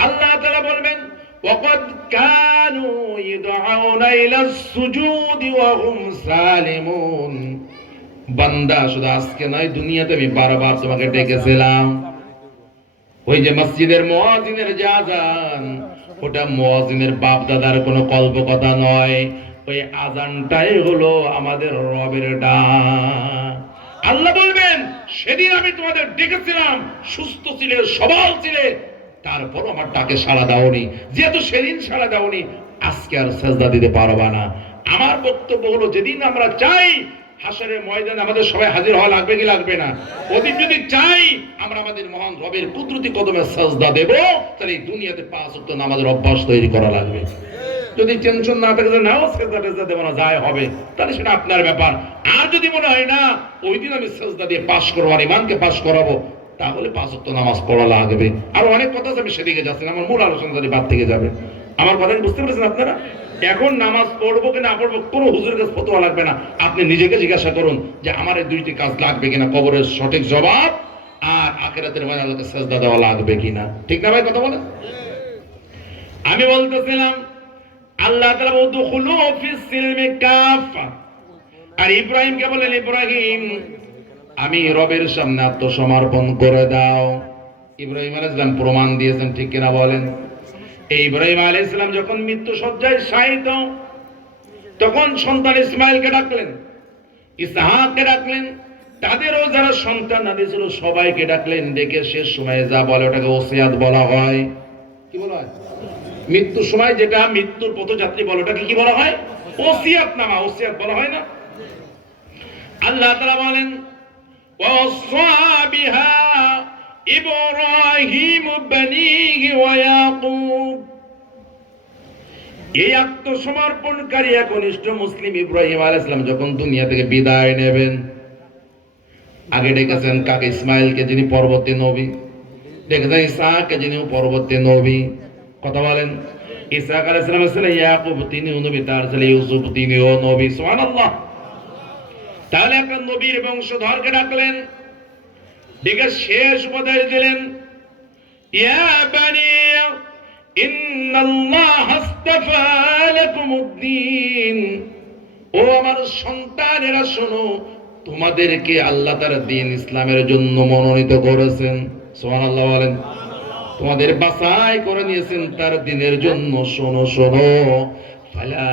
আল্লাহ তাআলা বলবেন ওয়াকাদ কানু ইদউনা ইলাস সুজুদি ওয়া হুম সালিমুন। বান্দা, শুধু আজকে নয়, দুনিয়াতে আমি বারবার তোমাকে ডেকেছিলাম। ওই যে মসজিদের মুয়াজ্জিনের যে আযান, ওটা মুয়াজ্জিনের বাপ দাদার কোনো কল্পকথা নয়। ওই আযানটাই হলো আমাদের রবের ডাক। আল্লাহ বলবেন সেদিন আমি তোমাদের ডেকেছিলাম, সুস্থ ছিলে, সবল ছিলে, তারপর আমার ডাকে সাড়া দাওনি। যেহেতু সেদিন সাড়া দাওনি, আজকে আর সিজদা দিতে পারবা না। আমার বক্তব্য হলো যেদিন আমরা চাই হাসরের ময়দানে আমাদের সবাই হাজির হওয়া লাগবে কি লাগবে না? ওদিন যদি চাই আমরা আমাদের মহান রবের কুদরতি কদমে সিজদা দেব, তাহলে এই দুনিয়াতে 5 ওয়াক্ত নামাজের অভ্যাস তৈরি করা লাগবে। যদি টেনশন না থাকে যে নাও সিজদা দেব না, যায় হবে, তাহলে সেটা আপনার ব্যাপার। আর যদি মনে হয় না ওই দিন আমি সিজদা দিয়ে পাস করবো, আর ইমানকে পাস করাবো, তাহলে 5 ওয়াক্ত নামাজ পড়া লাগবে। আর অনেক কথা আছে, আমি সেদিকে যাচ্ছি না, আমার মূল আলোচনা যদি বাদ থেকে যাবে। আমার কথা বুঝতে পেরেছেন আপনারা? এখন নামাজ পড়বো কি না পড়বো কোনো হুজুরের কাছে ফতোয়া লাগবে না। আপনি নিজেকে জিজ্ঞাসা করুন যে আমার এই 2টি কাজ লাগবে কিনা, কবরের সঠিক জবাব আর আখিরাতের ময়দানে আল্লাহকে সিজদা দেওয়া লাগবে কিনা। ঠিক না ভাই? কথা বলেন। আমি বলতেছিলাম আল্লাহ তাআলা উদখুলু ফিস সিলমি কাফা, আর ইব্রাহিমকে বলেন ইব্রাহিম আমি রবের সামনে আত্মসমর্পণ করে দাও। ইব্রাহিম আলাইহিস সালাম প্রমাণ দিয়েছেন, ঠিক কিনা বলেন? এই ইব্রাহিম আলাইহিস সালাম যখন মৃত্যু শয্যায় শায়িত, তখন সন্তান ইসমাইলকে ডাকলেন, ইসহাককে ডাকলেন, তাদেরও যারা সন্তান নাতি ছিল সবাইকে ডাকলেন। ডেকে শেষ সময়ে যা বলে ওটাকে ওসিয়াত বলা হয়। কি বলা হয়? মৃত্যুর সময় যেটা মৃত্যুর পথযাত্রী বলে ওটাকে কি বলা হয়? ওসিয়াত নামা, ওসিয়াত বলা হয় না? আল্লাহ তাআলা বলেন ওয়াসা বিহা ইব্রাহিম বানিহি ওয়া ইয়াকুব। এই আত্মসমর্পণকারী একনিষ্ঠ মুসলিম ইব্রাহিম আলাইহিস সালাম যখন দুনিয়া থেকে বিদায় নেবেন, আগে ডেকেছেন কাকে? ইসমাইলকে, যিনি পরবর্তী নবী। ডেকেছেন ইসহাককে, যিনি পরবর্তী নবী। কথা বলেন। ইসহাক আলাইহিস সালামের ছেলে ইয়াকুব, তিনিও নবী, তার ছেলে ইউসুফ, তিনিও নবী। সুবহানাল্লাহ। তাহলে একটা নবীর বংশধরকে ডাকলেন, ডেকে শেষ উপদেশ দিলেন, ইয়া বানি ইন্নাল্লাহ আস্তাফা লাকুমুদ-দ্বীন। ও আমার সন্তানেরা শোনো, তোমাদেরকে আল্লাহ তাআলা দ্বীন ইসলামের জন্য মনোনীত করেছেন। সুবহানাল্লাহ বলেন। তোমাদের বাছাই করে নিয়েছেন তার দ্বীনের জন্য। শোনো শোনো, ফালা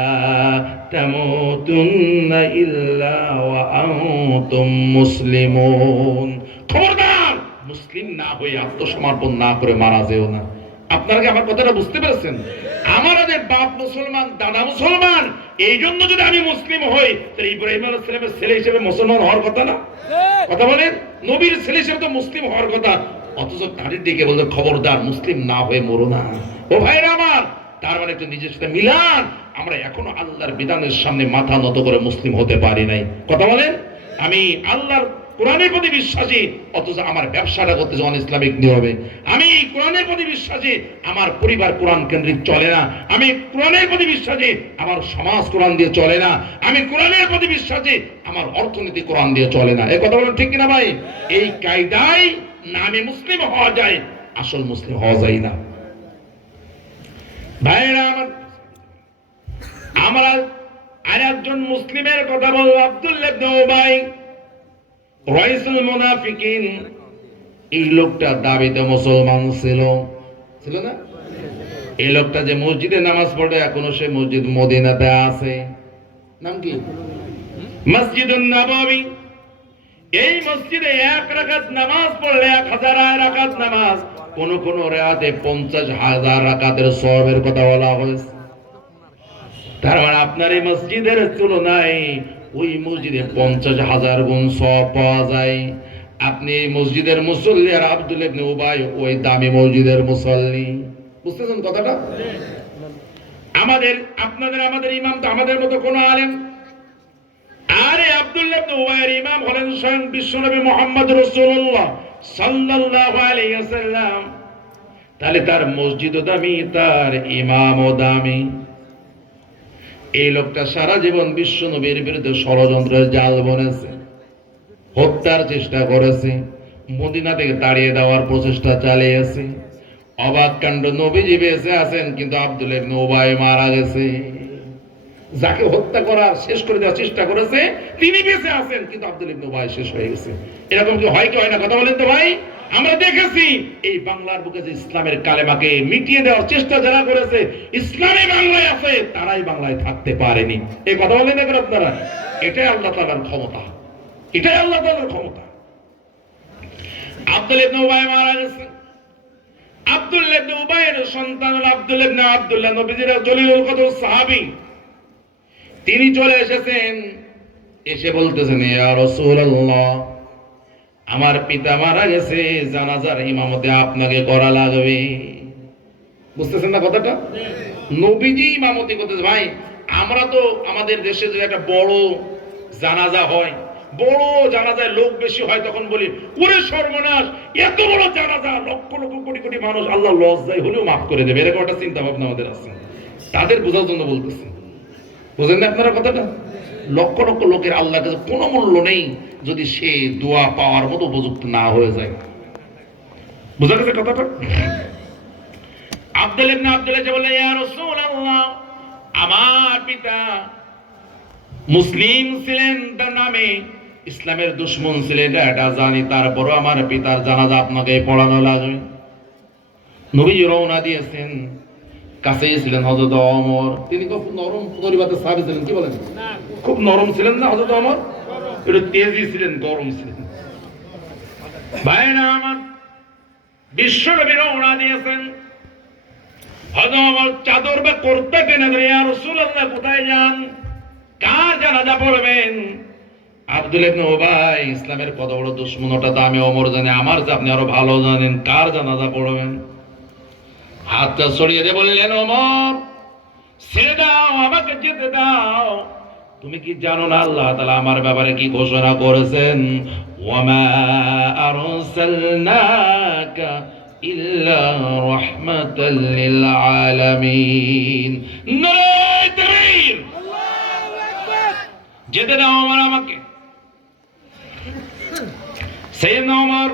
তামুতুন্না ইল্লা ওয়া আনতুম মুসলিমুন। খবরদার, মুসলিম না হয়ে আত্মসমর্পণ না করে মারা যেও না। আপনারা কি আমার কথাটা বুঝতে পেরেছেন? আমাদের বাপ মুসলমান, দাদা মুসলমান, এই জন্য যদি আমি মুসলিম হই, তাহলে ইব্রাহিম আলাইহিস সালামের ছেলে হিসেবে মুসলমান হওয়ার কথা না? কথা বলেন। নবীর ছেলে হিসেবে তো মুসলিম হওয়ার কথা, অথচ তাদের দিকে বলতে খবরদার মুসলিম না হয়ে মরো না। ও ভাইরা আমার, তার মানে একটু নিজের সাথে মিলান। আমরা এখনো আল্লাহর বিধানের সামনে মাথা নত করে মুসলিম হতে পারি নাই। কথা বলেন। আমি আল্লাহর কোরআনের প্রতি বিশ্বাসী, অথচ আমার ব্যবসাটা করতে অন ইসলামিক নিয়মে। আমি কোরআনের প্রতি বিশ্বাসী, আমার পরিবার কোরআন কেন্দ্রিক চলে না। আমি কোরআনের প্রতি বিশ্বাসী, আমার সমাজ কোরআন দিয়ে চলে না। আমি কোরআনের প্রতি বিশ্বাসী, আমার অর্থনীতি কোরআন দিয়ে চলে না। এই কথা বলেন ঠিক কিনা ভাই? এই কায়দায় নামে মুসলিম হওয়া যায়, আসল মুসলিম হওয়া যায় না। ভাইরা আমার, আমরা আর একজন মুসলিমের কথা বলবো, আব্দুল্লাহ ইবনে উবাই, রাইসুল মুনাফিকিন। এই লোকটা দাবিতে মুসলমান ছিল না? এই লোকটা যে মসজিদে নামাজ পড়ে, এখনো সে মসজিদ মদিনাতে আছে। নাম কি? মসজিদুন নববী। এই মসজিদে 1 রাকাত নামাজ পড়লে 1000 রাকাত নামাজ, কোন কোন রাতে 50,000 রাকাতের সওয়াবের কথা বলা হয়েছে। তার মানে আপনার এই মসজিদের তুলনায় ওই মসজিদে 50,000 গুণ সওয়াব পাওয়া যায়। আপনি এই মসজিদের মুসল্লি আর আব্দুল্লাহ ইবনে উবাই ওই দামি মসজিদের মুসল্লি। বুঝতেছেন কথাটা? আমাদের ইমাম তো আমাদের মতো কোন আলেম। আরে আব্দুল্লাহ ইবনে উবাইয়ের ইমাম হলেন স্বয়ং বিশ্বনবী মুহাম্মদ রাসূলুল্লাহ সাল্লাল্লাহু আলাইহি ওয়াসাল্লাম। তাহলে তার মসজিদও দামি, তার ইমামও দামি। এই লোকটা সারা জীবন বিশ্বনবীর বিরুদ্ধে ষড়যন্ত্রের জাল বুনেছে, হত্যার চেষ্টা করেছে, মদিনা থেকে তাড়িয়ে দেওয়ার প্রচেষ্টা চালিয়েছে। অবাক কাণ্ড, নবীজি বেঁচে আছেন কিন্তু আব্দুল্লাহ ইবনে উবাই মারা গেছে। যাকে হত্যা করার শেষ করে দেওয়ার চেষ্টা করেছে তিনি বেঁচে আছেন কিন্তু আব্দুল্লাহ ইবনে উবাই শেষ হয়ে গেছে। এরকম কি হয় কি হয় না? কথা বলেন তো ভাই। আমরা দেখেছি এই বাংলার বুকে যে ইসলামের কালেমাকে মিটিয়ে দেওয়ার চেষ্টা যারা করেছে, ইসলামী বাংলায় আছে, তারাই বাংলায় থাকতে পারেনি। এই কথা বলেন না আপনারা? এটাই আল্লাহ তাআলার ক্ষমতা, এটাই আল্লাহ তাআলার ক্ষমতা। আব্দুল্লাহ ইবনে উবাই মারা গেছে। আব্দুল্লাহ ইবনে উবাইয়ের সন্তান হলো আব্দুল্লাহ ইবনে আব্দুল্লাহ, নবীজির জলিলুল কদর সাহাবী। তিনি চলে এসেছেন, এসে বলতেছেন, ইয়া রাসূলুল্লাহ, আমার পিতা মারা গেছে, জানাজার ইমামতে আপনাকে করা লাগবে। বুঝতেছেন না কথাটা? নবীজি ইমামতি করতেছে। ভাই আমরা তো আমাদের দেশে যে একটা বড় জানাজা হয়, বড় জানাজায় লোক বেশি হয়, তখন বলি ওরে সর্বনাশ, এত বড় জানাজা, লক্ষ লক্ষ কোটি কোটি মানুষ, আল্লাহ লজ্জায় হলেও মাফ করে দেবে, এরকম একটা চিন্তা ভাবনা আমাদের আছে। তাদের বোঝার জন্য বলতেছি, বুঝেন না আপনারা কথাটা? লক্ষ লক্ষ লোকের আল্লাহর কাছে কোনো মূল্য নেই যদি সে দোয়া পাওয়ার মতো উপযুক্ত না হয়ে যায়। বুঝা গেছে কথাটা? আব্দুল্লাহ ইবনে আব্দুল্লাহ বললেন, ইয়া রাসূলুল্লাহ, আমার পিতা মুসলিম ছিলেন, তার নামে ইসলামের দুশমন ছিলেন, এটা জানি, তারপরও আমার পিতার জানাজা আপনাকে পড়ানো লাগবে। নবীজি রওনা দিয়েছেন। কাছেই ছিলেন হযরত ওমর, তিনি খুব নরম পরিবারের সাহাবী ছিলেন। কি বলেন? খুব নরম ছিলেন না হযরত ওমর? একটু তেজি ছিলেন, গরম ছিলেন। ভাইরা আমার, বিশ্বনবী রওনা দিয়েছেন। হযরত ওমর চাদর বা কুরতা টেনে ধরে, ইয়া রাসূলুল্লাহ, কোথায় যান? কার জানাজা পড়বেন? আব্দুল্লাহ ইবনে উবাই ইসলামের কত বড় দুশমন, ওটা তো আমি ওমর জানি, আমার যে আপনি আরো ভালো জানেন। কার জানাজা পড়বেন? হাতটা ছড়িয়ে দিয়ে বললেন, ওমর ছেড়ে দাও, আমাকে যেতে দাও। তুমি কি জানো না আল্লাহ তাআলা আমার ব্যাপারে কি ঘোষণা করেছেন? ওয়ামা আরসালনাকা ইল্লা রাহমাতাল লিল আলামিন। নারে তাকবীর! আল্লাহু আকবার! যেতে দাও ওমর আমাকে। সাইয়েদনা ওমর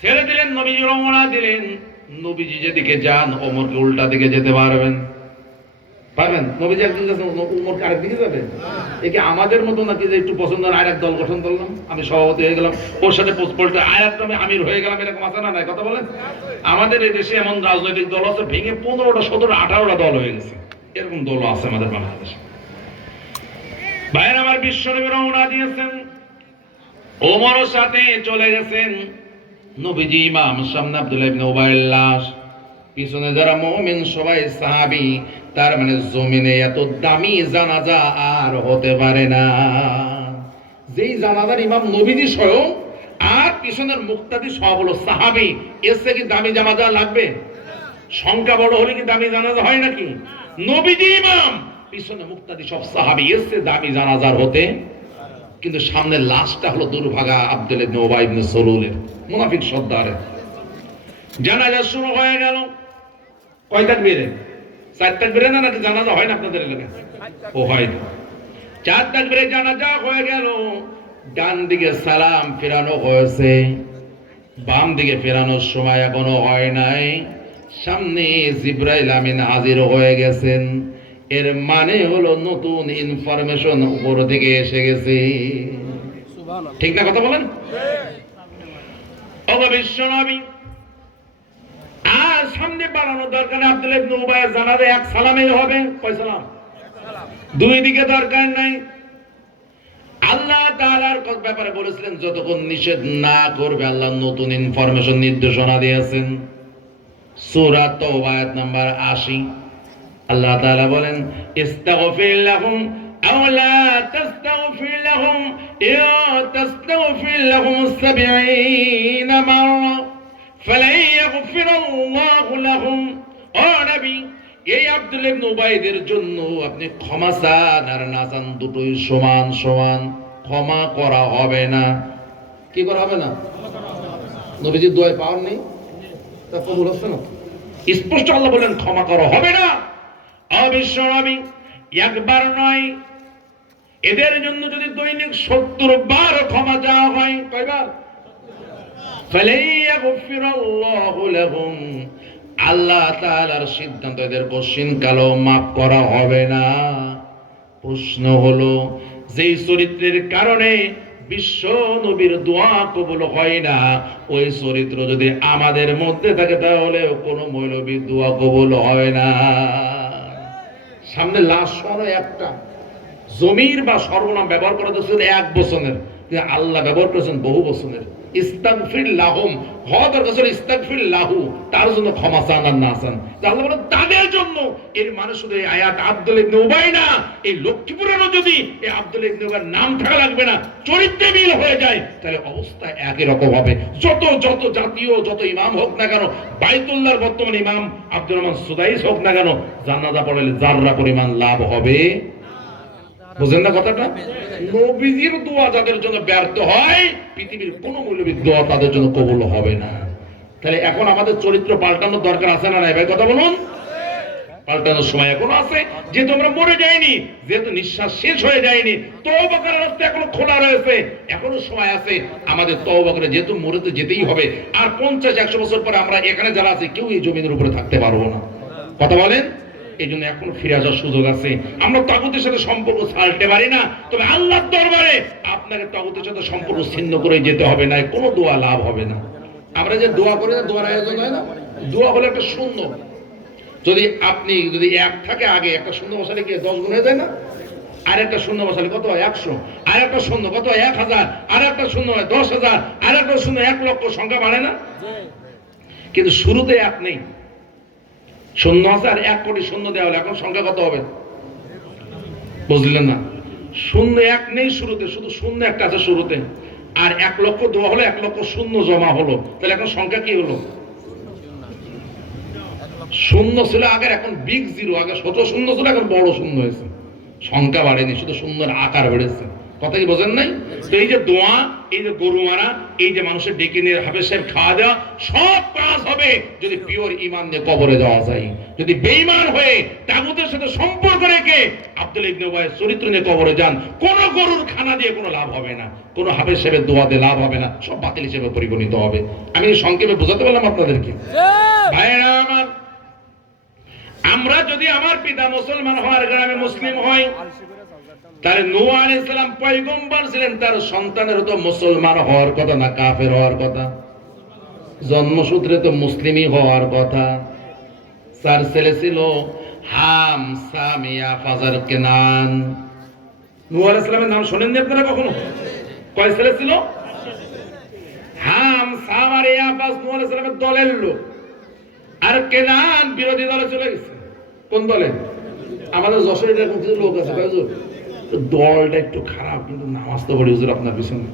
ছেড়ে দিলেন, নবীজি রওনা দিলেন। নবীজি যেদিকে যান ওমরকে উল্টা দিকে যেতে পারবেন? নবীজি একদিকে যাচ্ছেন, ওমরকে আরেক দিকে যাবে? একে আমাদের মতো নাকি যে একটু পছন্দ আর এক দল গঠন করলাম, আমি সভাপতি হয়ে গেলাম, ওর সাথে পোস্টপল্টে আর একটা আমি আমির হয়ে গেলাম, এরকম আছে না? নাই কথা বলেন। আমাদের এই দেশে এমন রাজনৈতিক দল আছে ভেঙে 15টা 17টা 18টা দল হয়ে গেছে, এরকম দল আছে আমাদের বাংলাদেশে। ভাইয়ের আমার, বিশ্বনবী রওনা দিয়েছেন, ওমরও সাথে চলে গেছেন। নবীজি ইমাম, সামনে আব্দুল্লাহ ইবনে উবাইয়ের লাশ, পিছনে যারা মুমিন সবাই সাহাবী। তার মানে জমিনে এত দামি জানাজা আর হতে পারে না। যেই জানাজার ইমাম নবীজি স্বয়ং, আর পিছনের মুক্তাদি সব হলো সাহাবী, এসে কি দামি জানাজা লাগবে? সংখ্যা বড় হলে কি দামি জানাজা হয় নাকি? নবীজি ইমাম, পিছনে মুক্তাদি সব সাহাবী, এসে দামি জানাজার হতে। কিন্তু সামনের লাশটা হলো দুর্ভাগা আব্দুল্লাহ ইবনে উবাই ইবনে সালুলের, মুনাফিক সর্দারের। জানাজা শুরু হয়ে গেল। কয় তাকবীরে? 4 তাকবীরে না? নাকি জানাজা হয় না আপনাদের এলাকায়? ও হয় না। 4 তাকবীরে জানাজা হয়ে গেল। ডান দিকে সালাম ফেরানো হয়েছে, বাম দিকে ফেরানোর সময় এখনো হয় নাই। সামনে জিবরাইল আমিন হাজির হয়ে গেছেন। এর মানে হলো নতুন ইনফরমেশন উপর থেকে এসে গেছে। ঠিক না কথা বলেন? বিশ্বনবী আর সামনে বাড়ানো দরকার। আব্দুল্লাহ ইবনে উবাই জানাজা এক সালামে হবে। কয় সালাম? দুই দিকে দরকার নাই। আল্লাহ তাআলার ব্যাপারে বলেছিলেন যতক্ষণ নিষেধ না করবে আল্লাহ নতুন ইনফরমেশন নির্দেশনা দিয়েছেন। সূরা তাওবা আয়াত নাম্বার 80 আল্লাহ তাআলা বলেন ইস্তাগফির লাহুম আও লা তাস্তাগফির লাহুম ইয়া তাস্তাগফির লাহুম 70 মাররা ফালাই ইয়াগফিরাল্লাহু লাহুম। ও নবী, এই আব্দুল্লাহ ইবনে উবাইদের জন্য আপনি ক্ষমা চান আর না চান দুটোই সমান সমান, ক্ষমা করা হবে না। কি করা হবে না? নবীজির দোয়ায় পাওয়ার নেই, তা কবুল হচ্ছে না। স্পষ্ট আল্লাহ বলেন ক্ষমা করা হবে না। অবশ্য নবী একবার নয়, এদের জন্য যদি দৈনিক 70 বার ক্ষমা চাওয়া হয়, কয়বার? ফালাইয়াগফিরাল্লাহু লাহুম, আল্লাহ তাআলার সিদ্ধান্ত এদের কোশ্চিন কালো মাফ করা হবে না। প্রশ্ন হলো যেই চরিত্রের কারণে বিশ্ব নবীর দোয়া কবুল হয় না, ওই চরিত্র যদি আমাদের মধ্যে থাকে তাহলে কোনো মৌলবীর দোয়া কবুল হয় না। সামনে লাশ সর একটা জমির বা সর্বনাম ব্যবহার করা তো 1 বছরের, আল্লাহ ব্যবহার করেছেন বহু বছরের। ইস্তাগফির লাহুম, হওয়া দরকার ছিল ইস্তাগফির লাহু, তার জন্য ক্ষমা চান আর না চান। আল্লাহ বলেন তাদের জন্য। এর মানে শুধু এই আয়াত আব্দুল্লাহ ইবনে উবাই না, এই লক্ষ্মীপুরেরও যদি এই আব্দুল্লাহ ইবনে উবাইয়ের নাম থাকা লাগবে না, চরিত্রে মিল হয়ে যায়, তাহলে অবস্থা একই রকম হবে। যত যত জাতীয় যত ইমাম হোক না কেন, বাইতুল্লাহর বর্তমান ইমাম আব্দুর রহমান সুদাইস হোক না কেন, জানাজা পড়লে যাররা পরিমাণ লাভ হবে। বুঝেন না কথাটা? নবীজির দোয়া যাদের জন্য ব্যর্থ হয়, পৃথিবীর কোন মৌলবীর দোয়া তাদের জন্য কবুল হবে না। তাহলে এখন আমাদের চরিত্র পাল্টানোর দরকার আছে না নাই ভাই? কথা বলুন। পাল্টানোর সময় এখনো আছে, যেহেতু আমরা মরে যাইনি, যেহেতু নিঃশ্বাস শেষ হয়ে যায়নি, তওবা করার রাস্তা এখনো খোলা রয়েছে, এখনো সময় আছে আমাদের তওবা করে, যেহেতু মরে তো যেতেই হবে। আর 50-100 বছর পরে আমরা এখানে যারা আছি কেউ এই জমিনের উপরে থাকতে পারবো না। কথা বলেন। এই জন্য এখন ফিরে আসার সুযোগ আছে। আমরা তাগুতের সাথে সম্পর্ক ছাড়তে পারি না, তবে আল্লাহর দরবারে আপনাকে তাগুতের সাথে সম্পর্ক ছিন্ন করে যেতে হবে না, কোনো দোয়া লাভ হবে না। আমরা যে দোয়া করি না, দোয়ার আয়োজন হয় না, দোয়া হলো একটা শূন্য। যদি আপনি যদি 1 থাকে আগে, একটা শূন্য বসালে কি 10 গুণ হয়ে যায় না? আর একটা শূন্য বসালে কত হয়? 100। আর একটা শূন্য কত হয়? 1000। আর একটা শূন্য হয় 10,000। আর একটা শূন্য 1 লক্ষ। সংখ্যা বাড়ে না? কিন্তু শুরুতে 1 নেই, শূন্য আছে, আর 1 কোটি শূন্য দেওয়া হলে এখন সংখ্যা কত হবে? বুঝলেন না? শূন্য 1 নেই শুরুতে, শুধু শূন্য একটা আছে শুরুতে। আর 1 লক্ষ দেওয়া হলো, 1 লক্ষ শূন্য জমা হলো, তাহলে এখন সংখ্যা কি হলো? শূন্য ছিল আগের, এখন বিগ জিরো। আগে ছোট শূন্য ছিল, এখন বড় শূন্য হয়েছে। সংখ্যা বাড়েনি, শুধু শূন্যের আকার বেড়েছে। কথা কি বোঝেন নাই? তো এই যে দোয়া, এই যে গরু মারা, এই যে মানুষের ডেকে নিয়ে হাফেজ সাহেব খাওয়া দেওয়া, সব কাজ হবে যদি পিওর ঈমান নিয়ে কবরে যাওয়া যায়। যদি বেঈমান হয়ে তাগুতের সাথে সম্পর্ক রেখে আব্দুল্লাহ ইবনে উবাইয়ের চরিত্র নিয়ে কবরে যান, কোন গরুর খানা দিয়ে কোনো লাভ হবে না, কোন হাফেজ সাহেবের দোয়া দিয়ে লাভ হবে না, সব বাতিল হিসেবে পরিগণিত হবে। আমি সংক্ষেপে বোঝাতে পারলাম আপনাদেরকে? ভাইরা আমার, আমরা যদি আমার পিতা মুসলমান হওয়ার গ্রামে মুসলিম হই, তার নূহ আলাইহিস সালাম পয়গম্বর ছিলেন, তার সন্তানের তো মুসলমান হওয়ার কথা না কাফের হওয়ার কথা? জন্মসূত্রে তো মুসলিমই হওয়ার কথা। তার ছেলে ছিল হাম, সাম, ইয়াফাজ, কেনান। নূহ আলাইহিস সালামের নাম শুনেননি আপনারা কখনো? কয় ছেলে ছিল? হাম, সাম আর ইয়াফাজ নূহ আলাইহিস সালামের দলের লোক। আর কেনান বিরোধী দলে চলে গেছে। কোন দলে? আমাদের যশোরে এরকম কিছু লোক আছে, দলটা একটু খারাপ, কিন্তু নামাজ তো পড়ি হুজুর আপনার পিছনে,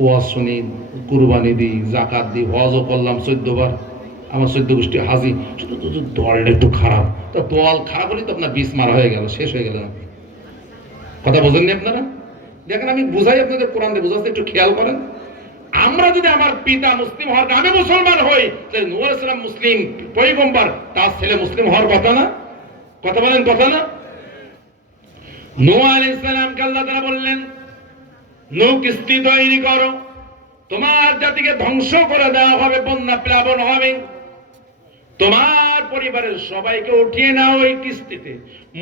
ওয়াজ শুনি, কুরবানি দিই, জাকাত দিই, হজও করলাম 14 বার, আমার 14 গোষ্ঠী হাজি, শুধু দলটা একটু খারাপ। তো দল খারাপ হলেই তো আপনার 20 মারা হয়ে গেল, শেষ হয়ে গেল। কথা বোঝেননি আপনারা? দেখেন আমি বুঝাই আপনাদের, কোরআন দিয়ে বুঝাতে একটু খেয়াল করেন। আমরা যদি আমার পিতা মুসলিম হওয়ার, আমি মুসলমান হই, তাহলে নূহ আলাইহিস সালাম মুসলিম পয়গম্বর, তার ছেলে মুসলিম হওয়ার কথা না? কথা বলেন, কথা না? নূহ আলাইহিস সালামকে আল্লাহ তাআলা বললেন, নূহ কিস্তি তৈরি করো, তোমার জাতিকে ধ্বংস করে দেওয়া হবে, বন্যা প্লাবন হবে, তোমার পরিবারের সবাইকে উঠিয়ে নাও এই কিস্তিতে,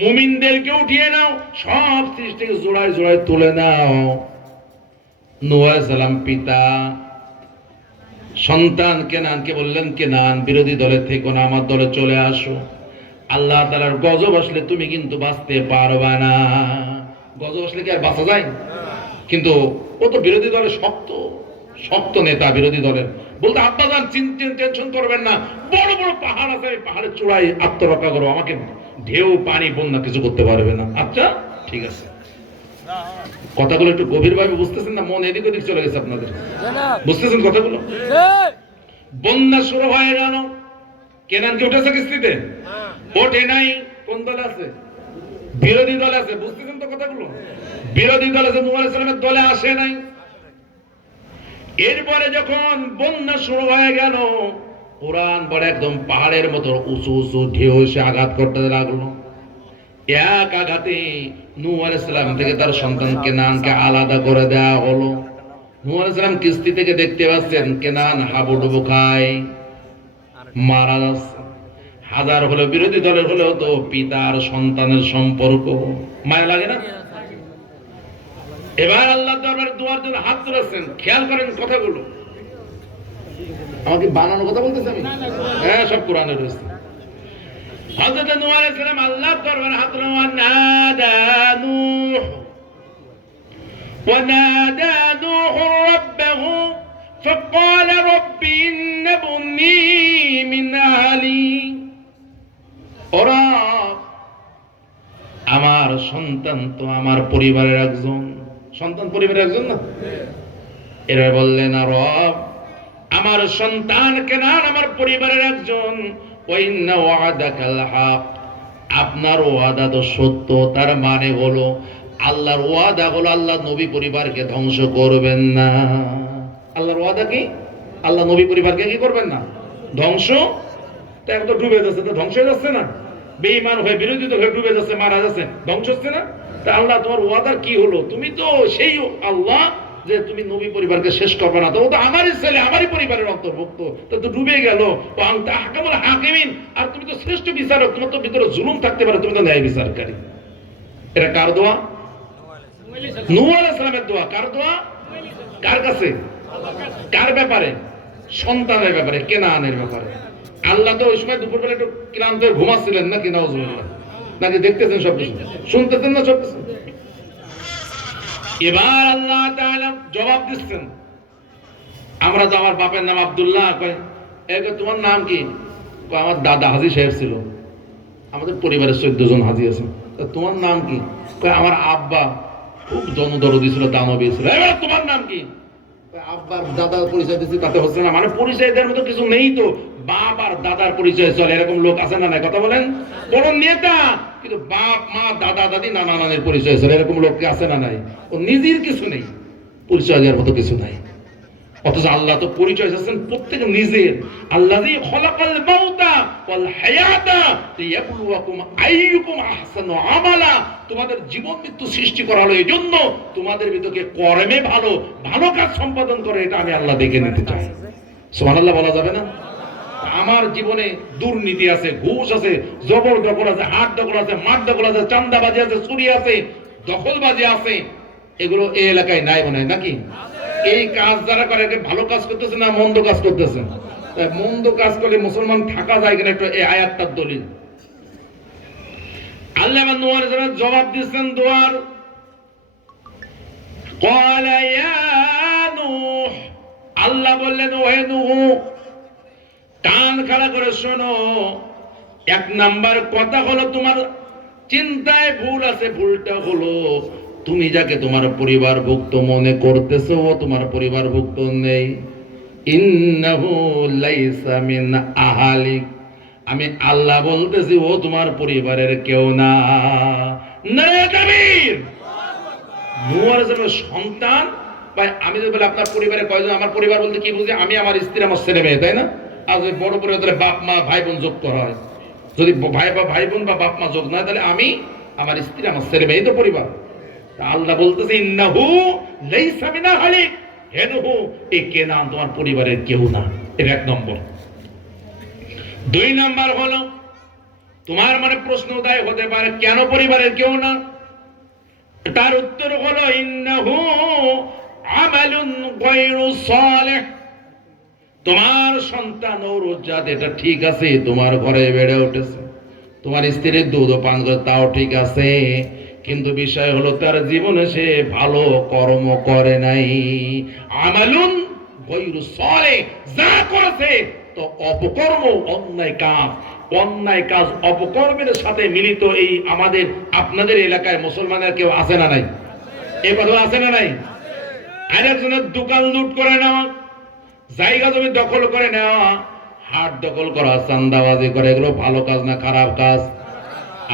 মুমিনদেরকে উঠিয়ে নাও, সব সৃষ্টিকে জোড়ায় জোড়ায় তুলে নাও। নূহ আলাইহিস সালাম পিতা সন্তান কেনানকে বললেন, কেনান বিরোধী দলে থেকো না, আমার দলে চলে আসো। আল্লাহ তাআলার গজব আসলে তুমি কিন্তু বাঁচতে পারবা না। গজব আসলে কি আর বাঁচা যায়? কিন্তু ও তো বিরোধী দলের শক্ত শক্ত নেতা, বিরোধী দলের। বলতে আব্বাজান টেনশন করবেন না, বড় বড় পাহাড় আছে, পাহাড়ের চূড়ায় আত্মরক্ষা করো, আমাকে ঢেউ পানি বন্যা কিছু করতে পারবে না। আচ্ছা ঠিক আছে। কথাগুলো একটু গভীরভাবে বুঝতেছেন না? মন এদিক ওদিক চলে গেছে আপনাদের? বুঝতেছেন কথাগুলো? বন্যা শুরু হয়ে গেল, কেনান কি উঠেছে কিস্তিতে? ওঠে নাই। কোন দল আছে? বিরোধী দল আছে। বুঝতেছেন তো কথাগুলো? বিরোধী দল আছে, নূহ আলাইহিস সালামের দলে আসে নাই। এরপরে যখন বন্যা শুরু হয়ে গেল, কোরআন বলে একদম পাহাড়ের মতো উঁচু উঁচু ঢেউ এসে আঘাত করতে লাগলো। এক আঘাতে নূহ আলাইহিস সালাম থেকে তার সন্তান কেনানকে আলাদা করে দেওয়া হলো। নূহ আলাইহিস সালাম কিস্তি থেকে দেখতে পাচ্ছেন কেনান হাবুডুবু খায়, মারা যাচ্ছে। হাজার হলো বিরোধী দলের হলেও তো পিতার সন্তানের সম্পর্ক, মায়া লাগে না? এবার আল্লাহ দরবারে দোয়ার জন্য হাত তুলেছেন। খেয়াল করেন কথাগুলো, আমাকে বানানো কথা বলতেছি আমি? হ্যাঁ, সব কোরআনে রয়েছে। হযরত নূহ আলাইহিস সালাম আল্লাহর দরবারে হাত তুলে নাদা নূহ ونادى نوح ربه فقال رب إن ابني من أهلي ওরা আমার সন্তান তো আমার পরিবারের একজন, সন্তান পরিবারের একজন না? এরা বললেন রব আমার সন্তান কেনান আমার পরিবারের একজন, ওয়াইন্না ওয়াদাকাল হক, আপনার ওয়াদা তো সত্য। তার মানে হলো আল্লাহর ওয়াদা হলো আল্লাহ নবী পরিবারকে ধ্বংস করবেন না। আল্লাহর ওয়াদা কি? আল্লাহ নবী পরিবারকে কি করবেন না? ধ্বংস। তা এখন তো ডুবে যাচ্ছে, তো ধ্বংস হয়ে যাচ্ছে না? বেঈমান হয়ে বিরোধী দল হয়ে ডুবে যাচ্ছে, মারা যাচ্ছে, ধ্বংস হচ্ছে না? তা আল্লাহ তোমার ওয়াদার কি হলো? তুমি তো সেই আল্লাহ যে তুমি নবী পরিবারকে শেষ করবে না, তো ও তো আমারই ছেলে, আমারই পরিবারের অন্তর্ভুক্ত, তো তো ডুবে গেল। ও আনতা আহকামুল হাকিমিন, আর তুমি তো শ্রেষ্ঠ বিচারক, তোমার তো ভিতরে জুলুম থাকতে পারে, তুমি তো ন্যায় বিচারকারী। এটা কার দোয়া? নূহ আলাইহিস সালামের দোয়া। কার দোয়া? কার কাছে? কার ব্যাপারে? সন্তানের ব্যাপারে, কেনানের ব্যাপারে। আল্লাহ তো ওই সময় দুপুরবেলা একটু ক্লান্ত হয়ে ঘুমাচ্ছিলেন নাকি? নাউজুবিল্লাহ। নাকি দেখতেছেন সবকিছু, শুনতেছেন না সবকিছু? এবার আল্লাহ তাআলা জবাব দিচ্ছেন। আমরা তো, আমার বাপের নাম আব্দুল্লাহ, কয় তোমার নাম কি? আমার দাদা হাজী সাহেব ছিল, আমাদের পরিবারের 14 জন হাজী আছে। তোমার নাম কি? আমার আব্বা খুব জনদরদি ছিল, দানবী ছিল। এবার তোমার নাম কি? আব্বার দাদার পরিচয় দিচ্ছি, তাতে হচ্ছে না। মানে পরিচয় দেওয়ার মতো কিছু নেই তো, বাপ আর দাদার পরিচয় চলে, এরকম লোক আছে না? নাই কথা বলেন। বড় নেতা কিন্তু বাপ মা দাদা দাদি নানা নানির পরিচয় চলে, এরকম লোক আছে না? নাই। ও নিজের কিছু নেই, পরিচয় দেওয়ার মতো কিছু নাই। অথচ আল্লাহ তো পরিচয় দিচ্ছেন প্রত্যেক নিজের। আল্লাযী খলাকাল মাউতা ওয়াল হায়াতা লিয়াবলুয়াকুম আইয়ুকুম আহসানু আমালা। তোমাদের জীবন মৃত্যু সৃষ্টি করা হলো এজন্য তোমাদের ভিতরে কর্মে ভালো ভালো কাজ সম্পাদন করে, এটা আমি আল্লাহ দেখে নিতে চাই। সুবহানাল্লাহ বলা যাবে না? আমার জীবনে দুর্নীতি আছে, ঘুষ আছে, জবরদখল আছে, হাট দখল আছে, মাঠ দখল আছে, চাঁদাবাজি আছে, চুরি আছে, দখলবাজি আছে, এগুলো এই এলাকায় নাই মনে হয় নাকি? এই কাজ যারা করে ভালো কাজ করতেছে না মন্দ কাজ করতেছে? মন্দ কাজ করলে মুসলমান থাকা যায় কিনা একটু এই আয়াতটার দলিল। আল্লাহ নূহ আলাইহিস সালাম জবাব দিচ্ছেন দোয়ার। ক্বালা ইয়া নূহ, আল্লাহ বললেন ওহে নূহ কান খাড়া করে শোনো। এক নাম্বার কথা হলো তোমার চিন্তায় ভুল আছে। ভুলটা হলো তুমি যাকে তোমার পরিবারভুক্ত মনে করতেছো ও তোমার পরিবারভুক্ত নেই। ইন্নাহু লাইসা মিন আহালিক, আমি আল্লাহ বলতেছি ও তোমার পরিবারের কেউ না। নারে তাকবীর! নূহ আলাইহিস সালামের সন্তান ভাই, আমি যদি বলি আপনার পরিবারে কয়জন? আমার পরিবার বলতে কি বুঝি? আমি, আমার স্ত্রী, আমার ছেলে মেয়ে, তাই না? আর যদি বড় পরিবার বাপ মা ভাই বোন যোগ করা হয়, যদি ভাই বোন বা বাপ মা যোগ নয়, তাহলে আমি, আমার স্ত্রী, আমার ছেলে মেয়ে, এই তো পরিবার। আল্লাহ বলতেছে ইন্নাহু লাইসা মিন আহলিক, হে নূহ এই কেনান তোমার পরিবারের কেউ না। এটা এক নম্বর। দুই নাম্বার হলো তোমার মানে প্রশ্ন উদয় হতে পারে কেন পরিবারের কেউ না? তার উত্তর হলো ইন্নাহু আমালুন গায়রু সালিহ, তোমার সন্তান ঔরজাত এটা ঠিক আছে, তোমার ঘরে বেড়ে উঠেছে, তোমার স্ত্রীর দুধ পান করে, তাও ঠিক আছে, কিন্তু বিষয় হলো তার জীবনে সে ভালো কর্ম করে নাই। আমালুন গায়রু সালেহ, যা করেছে তো অপকর্ম, অন্যায় কাজ, অন্যায় কাজ অপকর্মের সাথে মিলিত। এই আমাদের আপনাদের এলাকায় মুসলমানের কেউ আছে না নাই? এ কথা আছে না নাই? আরেকজনের দোকান লুট করে নেওয়া, জায়গা জমি দখল করে নেওয়া, হাট দখল করা, চাঁদাবাজি করে, এগুলো ভালো কাজ না খারাপ কাজ?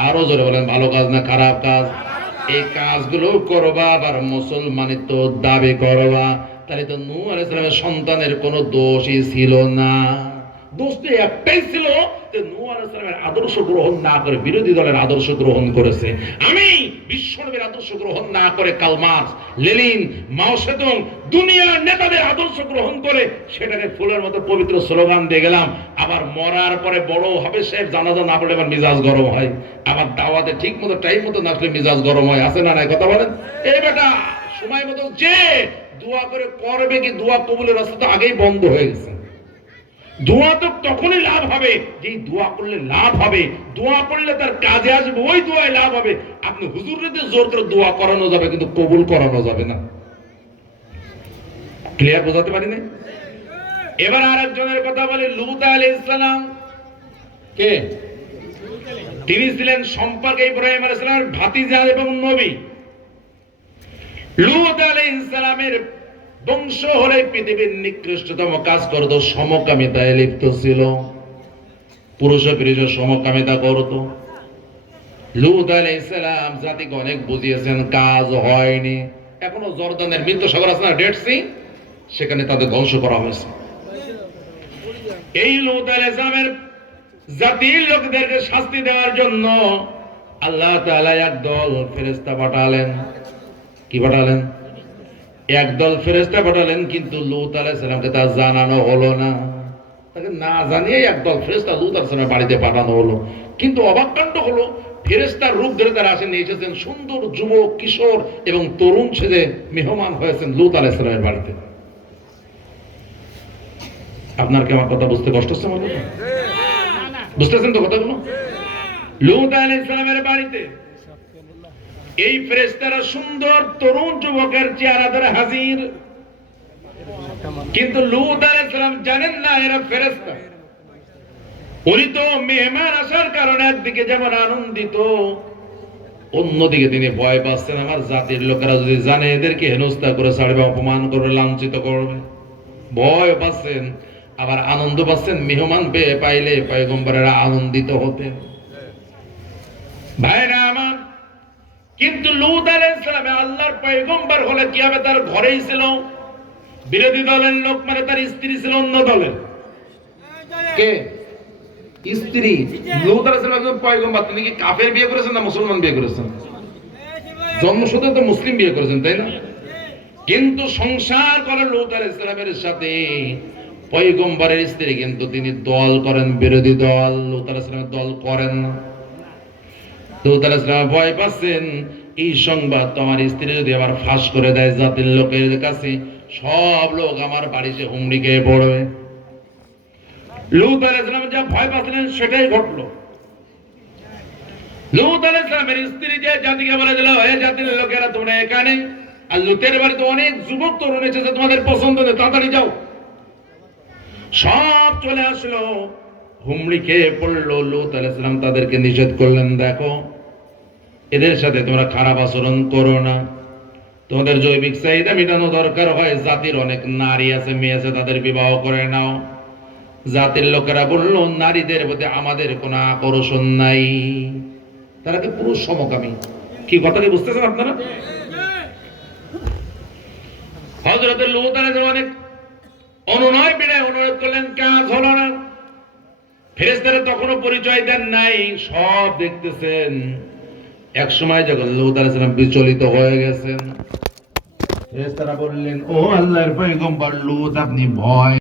আরো জোরে বলেন, ভালো কাজ না খারাপ কাজ? এই কাজগুলো করবা আবার মুসলমানিত্ব দাবি করবা, তাহলে তো নূহ আলাইহিস সালামের সন্তানের কোনো দোষই ছিল না। দোষ তো একটাই ছিল যে নূহ আলাইহিস সালামের আদর্শ গ্রহণ না করে বিরোধী দলের আদর্শ গ্রহণ করেছে। আমি বিশ্বনবীর আদর্শ গ্রহণ না করে কার্ল মার্কস, লেনিন, মাও সেতুং, দুনিয়ার নেতাদের আদর্শ গ্রহণ করে সেটাকে ফুলের মতো পবিত্র স্লোগান দিয়ে গেলাম। আবার মরার পরে বড় হবে সাহেব জানাজা না পড়লে আবার মিজাজ গরম হয়, আবার দাওয়াতে ঠিক মতো টাইম মতো না আসলে মিজাজ গরম হয়। আছে না নাই কথা বলেন? এই বেটা সময় মতো যে দোয়া করে করবে, কি দোয়া কবুলের রাস্তা তো আগেই বন্ধ হয়ে গেছে। দোয়া তো তখনই লাভ হবে যে দোয়া করলে লাভ হবে, দোয়া করলে তার কাজে আসবে, ওই দোয়ায় লাভ হবে। আপনি হুজুরকে জোর করে দোয়া করানো যাবে কিন্তু কবুল করানো যাবে না। ক্লিয়ার বোঝাতে পারি না? এবার আরেকজনের কথা বলি, লূত আলাইহিস সালাম। কে? তিনি ছিলেন সম্পর্কে ইব্রাহিম আলাইহিস সালামের ভাতিজা এবং নবী। লূত আলাইহিস সালামের বংশ হলে পৃথিবীর নিকৃষ্টতম কাজ করত, সমকামিতায় লিপ্ত ছিল, পুরুষ পুরুষ সমকামিতা করত। লূত আলাইহিস সালাম জাতিকে অনেক বুঝিয়েছেন, কাজ হয়নি। এখনো জর্দানের মৃত সাগর আছে না, ডেড সি, সেখানে তাদের ধ্বংস করা হয়েছে। এই লূত আলাইহিস সালামের জাতির লোকদেরকে শাস্তি দেওয়ার জন্য আল্লাহ তাআলা একদল ফেরেশতা পাঠালেন। কি পাঠালেন? একদল ফেরেশতা পাঠালেন, কিন্তু লূত আলাইহিস সালামকে তা জানানো হলো না। তাকে না জানিয়ে একদল ফেরেশতা লূত আলাইহিস সালামের বাড়িতে পাঠানো হলো। কিন্তু অবাক কাণ্ড হলো, ফেরেশতার রূপ ধরে তারা আসেন, এসেছেন সুন্দর যুবক, কিশোর এবং তরুণ সেজে মেহমান হয়েছেন লূত আলাইহিস সালামের বাড়িতে। আপনার কি আমার কথা বুঝতে কষ্ট হচ্ছে? মনে বুঝতেছেন তো কথাগুলো? লূত আলাইহিস সালামের বাড়িতে এই ফেরেশতারা সুন্দর তরুণ যুবকের চেহারা ধরে হাজির, কিন্তু লূত আলাইহিস সালাম জানেন না এরা ফেরেশতা। উনি তো মেহমান আসার কারণে একদিকে যেমন আনন্দিত, অন্যদিকে তিনি ভয় পাচ্ছেন, আমার জাতির লোকেরা যদি জানে এদেরকে হেনস্থা করে ছাড়বে, অপমান করবে, লাঞ্ছিত করবে। ভয় পাচ্ছেন, আবার আনন্দ পাচ্ছেন। মেহমান পেয়ে পাইলে পয়গম্বরেরা আনন্দিত হতেন। ভাইরা আমার, কিন্তু লূত আলাইহিস সালাম আল্লাহর পয়গম্বর হলে কি হবে? তার ঘরেই ছিল বিরোধী দলের লোক, মানে তার স্ত্রী ছিল অন্য দলের। কে স্ত্রী? লূত আলাইহিস সালাম একজন পয়গম্বর, তিনি কি কাফের বিয়ে করেছেন না মুসলমান বিয়ে করেছেন? জন্মসূত্রে তো মুসলিম বিয়ে করেছেন, তাই না? কিন্তু সংসার করে লূত আলাইহিস সালামের সাথে পয়গম্বরের স্ত্রী, কিন্তু তিনি দল করেন বিরোধী দল, লূত আলাইহিস সালামের দল করেন না। লূত আলাইহিস সালাম ভয় পাচ্ছেন, এই সংবাদ তো আমার স্ত্রী যদি আবার ফাঁস করে দেয় জাতির লোকের কাছে, সব লোক আমার বাড়িতে হুমড়ি খেয়ে পড়বে। লূত আলাইহিস সালাম যা ভয় পাচ্ছিলেন সেটাই ঘটলো। লূত আলাইহিস সালামের স্ত্রী যে জাতিকে বলে দিল, হে জাতির লোকেরা তোমরা এখানে, আর লূতের বাড়িতে অনেক যুবক তরুণ এসেছে, তোমাদের পছন্দ নেই, তাড়াতাড়ি যাও। সব চলে আসলো, হুমড়ি খেয়ে পড়লো। লূত আলাইহিস সালাম তাদেরকে নিষেধ করলেন, দেখো এদের সাথে তোমরা খারাপ আচরণ করো না, তোমাদের জৈবিক চাহিদা মেটানো দরকার হয়, জাতির অনেক নারী আছে, মেয়ে আছে, তাদের বিবাহ করে নাও। জাতির লোকেরা বলল, নারীদের প্রতি আমাদের কোনো আকর্ষণ নাই, তারা কি পুরুষ সমকামী। কি কথাটি বুঝতেছেন আপনারা? হযরত লূত আলাইহিস সালাম অনেক অনুনয় বিনয় অনুরোধ করলেন, কাজ হলো না। ফেরেশতারা তখনও পরিচয় দেন নাই, সব দেখতেছেন। এক সময় যখন লূত আলাইহিস সালাম বিচলিত হয়ে গেছেন, ফেরেশতারা বললেন, ও আল্লাহর পয়গম্বর লূত, আপনি ভয়